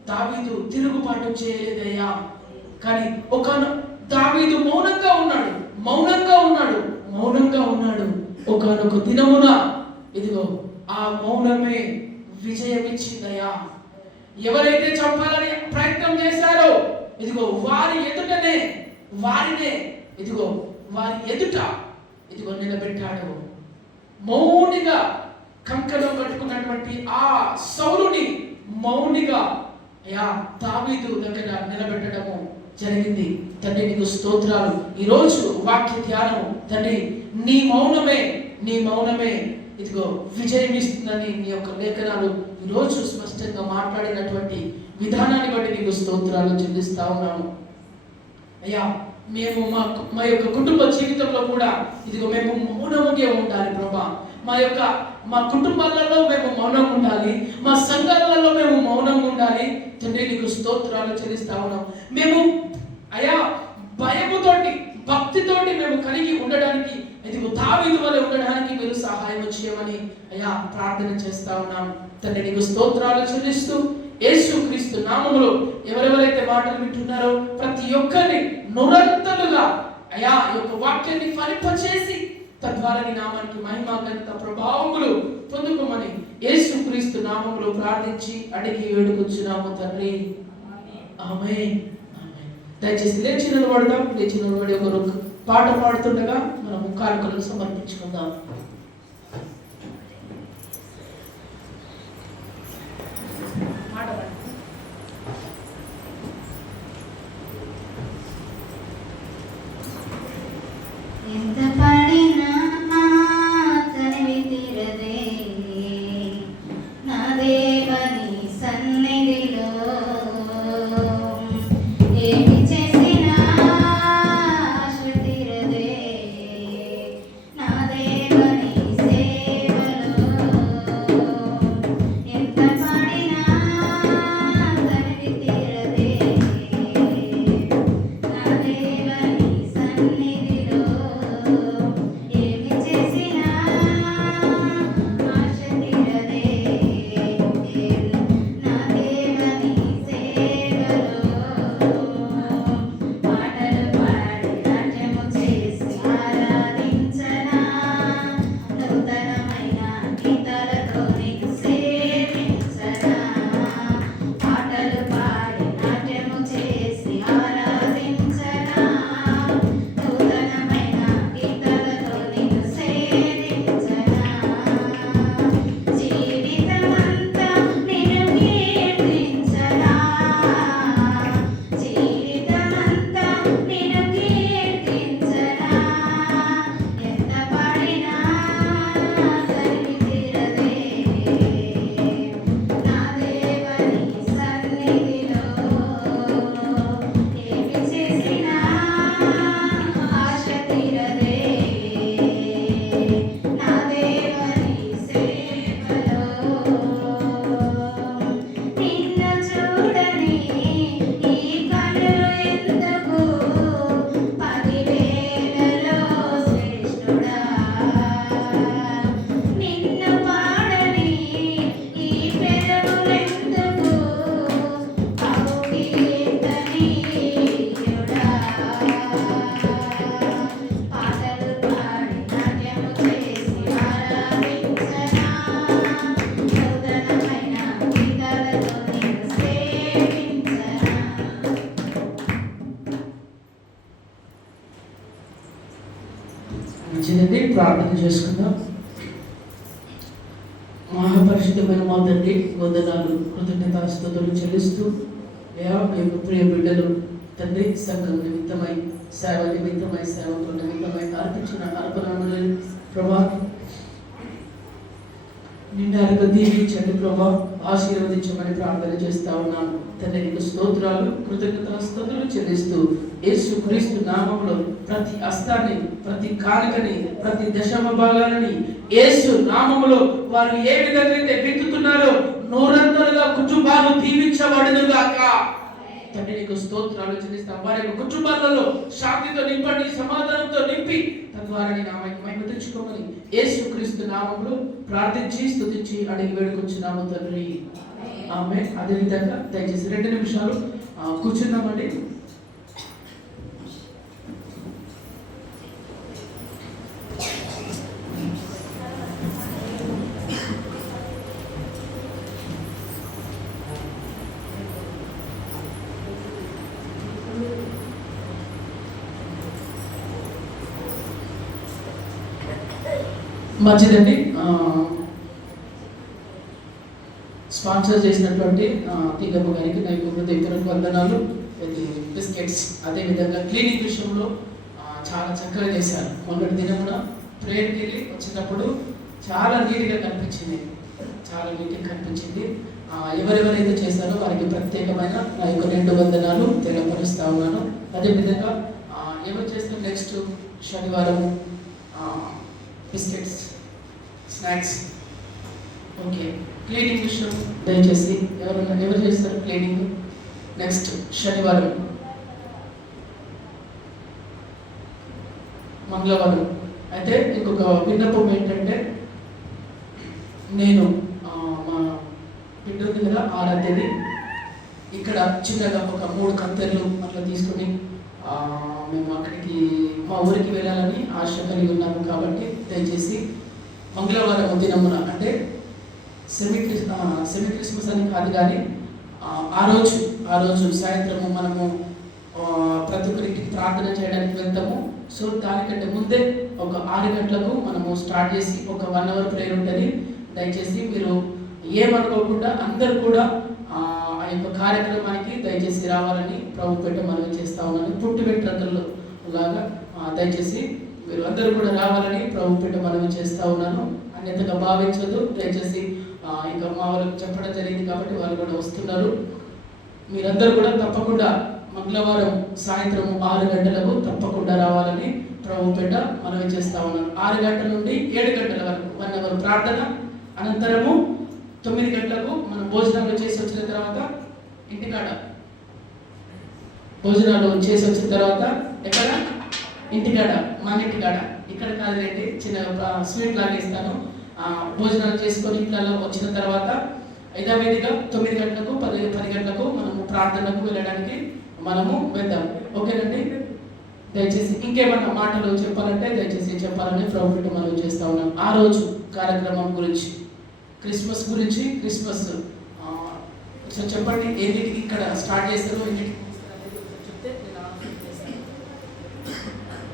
దావీదు తిరుగుబాటు చేయలేదయ్యా. కానీ ఒక దావీదు మౌనంగా ఉన్నాడు. ఒకనొక దినమున ఇదిగో ఆ మౌనమే విజయం ఇచ్చిందయ్యా. ఎవరైతే చంపాలని ప్రయత్నం చేశారో ఇదిగో వారి ఎదుట ఇదిగో నిలబెట్టాడు. మౌనిగా కంకణం కట్టుకున్నటువంటి ఆ సౌలుని మౌనిగా అయ్యా దావీదు దగ్గర నిలబెట్టడము జరిగింది. తండ్రి నీకు స్తోత్రాలు. ఈరోజు వాక్య ధ్యానం తండ్రి నీ మౌనమే ఇదిగో విజయం ఇస్తుందని నీ యొక్క లేఖనాలు ఈరోజు స్పష్టంగా మాట్లాడినటువంటి విధానాన్ని బట్టి నీకు స్తోత్రాలు చెల్లిస్తా ఉన్నాము. అయ్యా మేము మా యొక్క కుటుంబ జీవితంలో కూడా ఇదిగో మేము మౌనముగా ఉండాలి ప్రభా. మా కుటుంబాలలో మేము మౌనంగా ఉండాలి. మా సంఘాలలో మేము మౌనంగా ఉండాలి. తండ్రి నీకు స్తోత్రాలు చెల్లిస్తా ఉన్నాం. మేము అయ్యా భయముతోటి భక్తితోటి మేము కలిగి ఉండడానికి ఇదిగో దావీదు వలె ఉండడానికి మీరు సహాయం చేయమని అయ్యా ప్రార్థన చేస్తా ఉన్నాం. తండ్రి నీకు స్తోత్రాలు చెల్లిస్తూ యేసుక్రీస్తు నామములో ఎవరెవరైతే మాటలు వింటున్నారో ప్రతి ఒక్కరిని నిరంతరుగా అయ్యా ఈ యొక్క వాక్యాన్ని ఫలింపచేసి తద్వారా నీ నామానికి మహిమ ఘనత ప్రభావములు పొందుకోమని యేసుక్రీస్తు నామములో ప్రార్థించి అడిగి వేడుకొచ్చున్నాము తండ్రి. ఆమేన్. దయచేసి లేచి నిలబడి ఒకరు పాట పాడుతుండగా మనం కానుకలను సమర్పించుకుందాం. నా దేవని మంచిదండి, ప్రార్థన చేసుకుందాం. మహాపరిశుద్ధమైన మా తండ్రి, వందనాలు, కృతజ్ఞతాస్తుతులు చెల్లిస్తూ మీ ప్రియ బిడ్డలు తండ్రి సంఘం నిమిత్తమై, సేవ నిమిత్తమై, సేవకుల నిమిత్తమై అర్పించిన అర్పణలను ప్రభా నిండారుగా దీవించండి ప్రభా, ఆశీర్వదించమని ప్రార్థన చేస్తా ఉన్నాను తండ్రి. నీకు స్తోత్రాలు, కృతజ్ఞతాస్తుతులు చెల్లిస్తూ యేసు క్రీస్తు నామములో ప్రతి హస్తాన్ని, ప్రతి కానుకని, ప్రతి దశమ భాగాలని యేసు నామములో వారు ఏ విధంగా అయితే విత్తుతున్నారో నూరంతలుగా కుటుంబాలు దీవించబడును గాక. తండ్రి నీకు స్తోత్రాలు చెల్లిస్తాం. వారి యొక్క కుటుంబాలలో శాంతితో నింపండి, సమాధానంతో నింపి తద్వారా నీ నామానికి మహిమ తెచ్చుకోమని యేసు క్రీస్తు నామములో ప్రార్థించి స్తుతించి అడిగి వేడుకొచ్చున్నాము తండ్రి, ఆమేన్. అదేవిధంగా దయచేసి 2 నిమిషాలు కూర్చున్నామండి. మంచిదండి. స్పాన్సర్ చేసినటువంటి తీగమ్మ గారికి నా యొక్క హృదయపూర్వక వందనాలు. బిస్కెట్స్ అదేవిధంగా క్లీనింగ్ విషయంలో చాలా చక్కగా చేశారు. మొన్నటి దినమున ప్రేయర్కి వెళ్ళి వచ్చినప్పుడు చాలా నీట్గా కనిపించింది, చాలా నీట్గా కనిపించింది. ఎవరెవరైతే చేశారో వారికి ప్రత్యేకమైన నా యొక్క 2 వందనాలు తెలియపరుస్తా ఉన్నాను. అదేవిధంగా ఎవరు చేస్తారు నెక్స్ట్ శనివారం బిస్కెట్స్, స్నాక్స్, ఓకే. క్లీనింగ్ విషయం దయచేసి ఎవరు చేస్తారు క్లీనింగ్ నెక్స్ట్ శనివారం, మంగళవారం. అయితే ఇంకొక విన్నపం ఏంటంటే, నేను మా బిడ్డ ఉంది కదా ఆరాధ్యని ఇక్కడ చిన్నగా ఒక 3 కత్తెర్లు అట్లా తీసుకుని మేము అక్కడికి మా ఊరికి వెళ్ళాలని ఆశ కలిగి ఉన్నాము. కాబట్టి దయచేసి మంగళవారం దినమున, అంటే సెమీ క్రిస్మస్ అని కాదు కానీ ఆ రోజు సాయంత్రము మనము ప్రతి ఒక్కరికి ప్రార్థన చేయడానికి వెళ్తాము. సో దానికంటే ముందే ఒక 6 గంటలకు మనము స్టార్ట్ చేసి ఒక 1 అవర్ ప్రేయర్ ఉంటుంది. దయచేసి మీరు ఏమనుకోకుండా అందరు కూడా ఆ యొక్క కార్యక్రమానికి దయచేసి రావాలని ప్రభు పెట్ట మనవి చేస్తా ఉన్నాను. పుట్టి వెంట్రుకలు లాగా దయచేసి మీరు అందరూ కూడా రావాలని ప్రభు పెట్ట మనవి చేస్తా ఉన్నాను. అన్యతగా భావించదు. దయచేసి ఇంకా మా వాళ్ళకి చెప్పడం జరిగింది కాబట్టి వాళ్ళు కూడా వస్తున్నారు. మీరందరూ కూడా తప్పకుండా మంగళవారం సాయంత్రం 6 గంటలకు తప్పకుండా రావాలని ప్రభు పెట్ట మనవి చేస్తా ఉన్నాను. 6 గంటల నుండి 7 గంటల వరకు 1 అవర్ ప్రార్థన, అనంతరము 9 గంటలకు మనం భోజనాలు చేసి వచ్చిన తర్వాత ఇంటికాడ భోజనాలు చేసి వచ్చిన తర్వాత ఎక్కడ ఇంటికాడ, మన ఇంటికాడ, ఇక్కడ కాదులేండి, చిన్న స్వీట్ లాగా ఇస్తాను. భోజనాలు చేసుకొని ఇంట్లో వచ్చిన తర్వాత యథావిధిగా 9 గంటలకు 10 గంటలకు మనము ప్రార్థనకు వెళ్ళడానికి మనము వెళ్దాం. ఓకేనండి. దయచేసి ఇంకేమన్నా మాటలు చెప్పాలంటే దయచేసి చెప్పాలని ప్రభుత్వం మనం చేస్తా ఉన్నాం. ఆ రోజు కార్యక్రమం గురించి, క్రిస్మస్ గురించి, క్రిస్మస్ చెప్పండి. ఎన్నిటికి ఇక్కడ స్టార్ట్ చేస్తారు, ఎన్నిటికి చెప్తే నేను ఆన్సర్ చేస్తాను.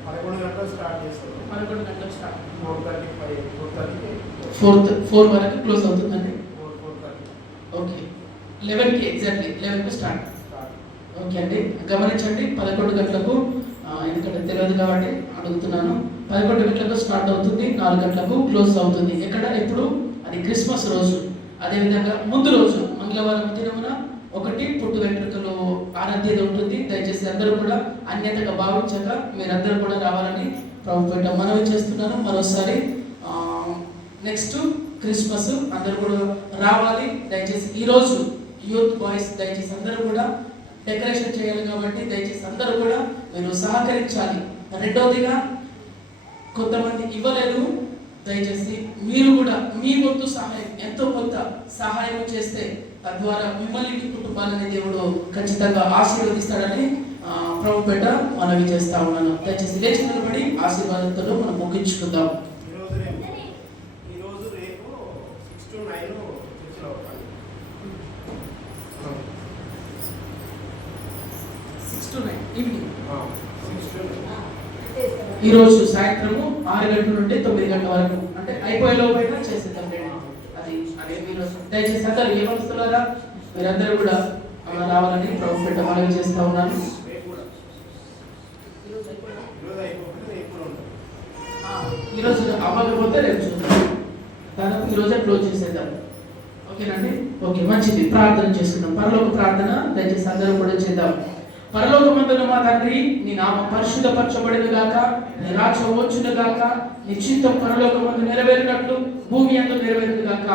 11 గంటలకు స్టార్ట్ చేస్తారు. 11 గంటలకు స్టార్ట్, 4 వరకు క్లోజ్ అవుతుందండి. ఓకే, 11కి ఎగ్జాక్ట్లీ 11కి స్టార్ట్. ఓకే అండి, గమనించండి. 11 గంటలకు, ఎందుకంటే తెలియదు కాబట్టి అడుగుతున్నాను. 11 గంటలకు స్టార్ట్ అవుతుంది, 4 గంటలకు క్లోజ్ అవుతుంది. ఎక్కడ, ఎప్పుడు? అది క్రిస్మస్ రోజు. అదేవిధంగా ముందు రోజు మంగళవారం దినమున 1 పుట్టు వెంట్రుకలు ఆరాధ్యత ఉంటుంది. దయచేసి అందరూ కూడా అన్యతగా భావించక మీరందరూ కూడా రావాలని ప్రభుత్వం మనవి చేస్తున్నాను. మరోసారి నెక్స్ట్ క్రిస్మస్ అందరూ కూడా రావాలి. దయచేసి ఈరోజు యూత్ బాయ్స్ దయచేసి అందరూ కూడా డెకరేషన్ చేయాలి కాబట్టి దయచేసి అందరూ కూడా మీరు సహకరించాలి. రెండవదిగా కొంతమంది ఇవ్వలేరు, దయచేసి మీరు కూడా మీ వంతు సహాయం, ఎంతో కొంత సహాయం చేస్తే తద్వారా మిమ్మల్ని మీ కుటుంబాలని దేవుడు ఖచ్చితంగా ఆశీర్వదిస్తాడని ప్రభు పెట్ట మనవి చేస్తా ఉన్నాను. దయచేసి లేచి నిలబడి ఆశీర్వాదంతో మనం ముగించుకుందాం. ఈరోజు సాయంత్రము 6 గంటల నుండి 9 గంటల వరకు అంటే అయిపోయేలోపైనా చేసేద్దాం అదే మీరు దయచేసి అందరూ ఏమొస్తున్నారా మీరందరూ కూడా రావాలని ప్రభు పెట్ట మనవి చేస్తా ఉన్నాను. ఈరోజు అవ్వకపోతే రేపు చూద్దాం. దాదాపు ఈరోజే క్లోజ్ చేసేద్దాం. ఓకేనండి? ఓకే, మంచిది. ప్రార్థన చేసుకుందాం. పరలోక ప్రార్థన దయచేసి అందరూ కూడా చేద్దాం. పరలోకమందున మా తండ్రి, నీ నామం పరిశుద్ధపరచబడిన గాక, నీ రాజ్యం వచ్చును గాక, నీ చిత్తం పరలోకమందు నెరవేరినట్లు భూమి యందు నెరవేరును గాక.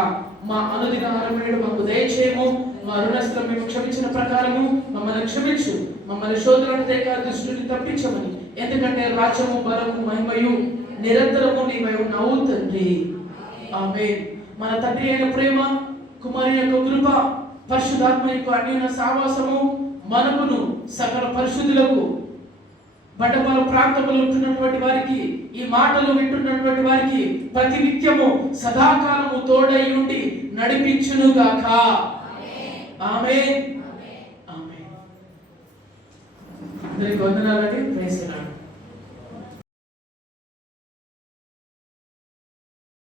మా అనుదిన ఆహారం నేడు మాకు దయచేయము. మా రుణస్థులను మేము క్షమించిన ప్రకారము మమ్మల్ని క్షమించు. మమ్మల్ని శోధనను తేక దుష్టుని తప్పించమని. ఎందుకంటే రాజ్యము, బలము, మహిమయు నిరంతరము నీవై ఉన్నావు తండ్రి. ఆమేన్. మన తండ్రి అయిన ప్రేమ, కుమారి యొక్క కృప, పరిశుద్ధాత్మ యొక్క అన్యోన్య సహవాసము మనకును సకల పరిశుద్ధులకు బట్టబల ప్రాంతంలో ఉంటున్నటువంటి వారికి, ఈ మాటలు వింటున్నటువంటి వారికి ప్రతి నిత్యము సదాకాలము తోడై ఉండి నడిపించును గాక. ఆమేన్. ఆమేన్. అందరికి వందనాలండి. Praise the lord.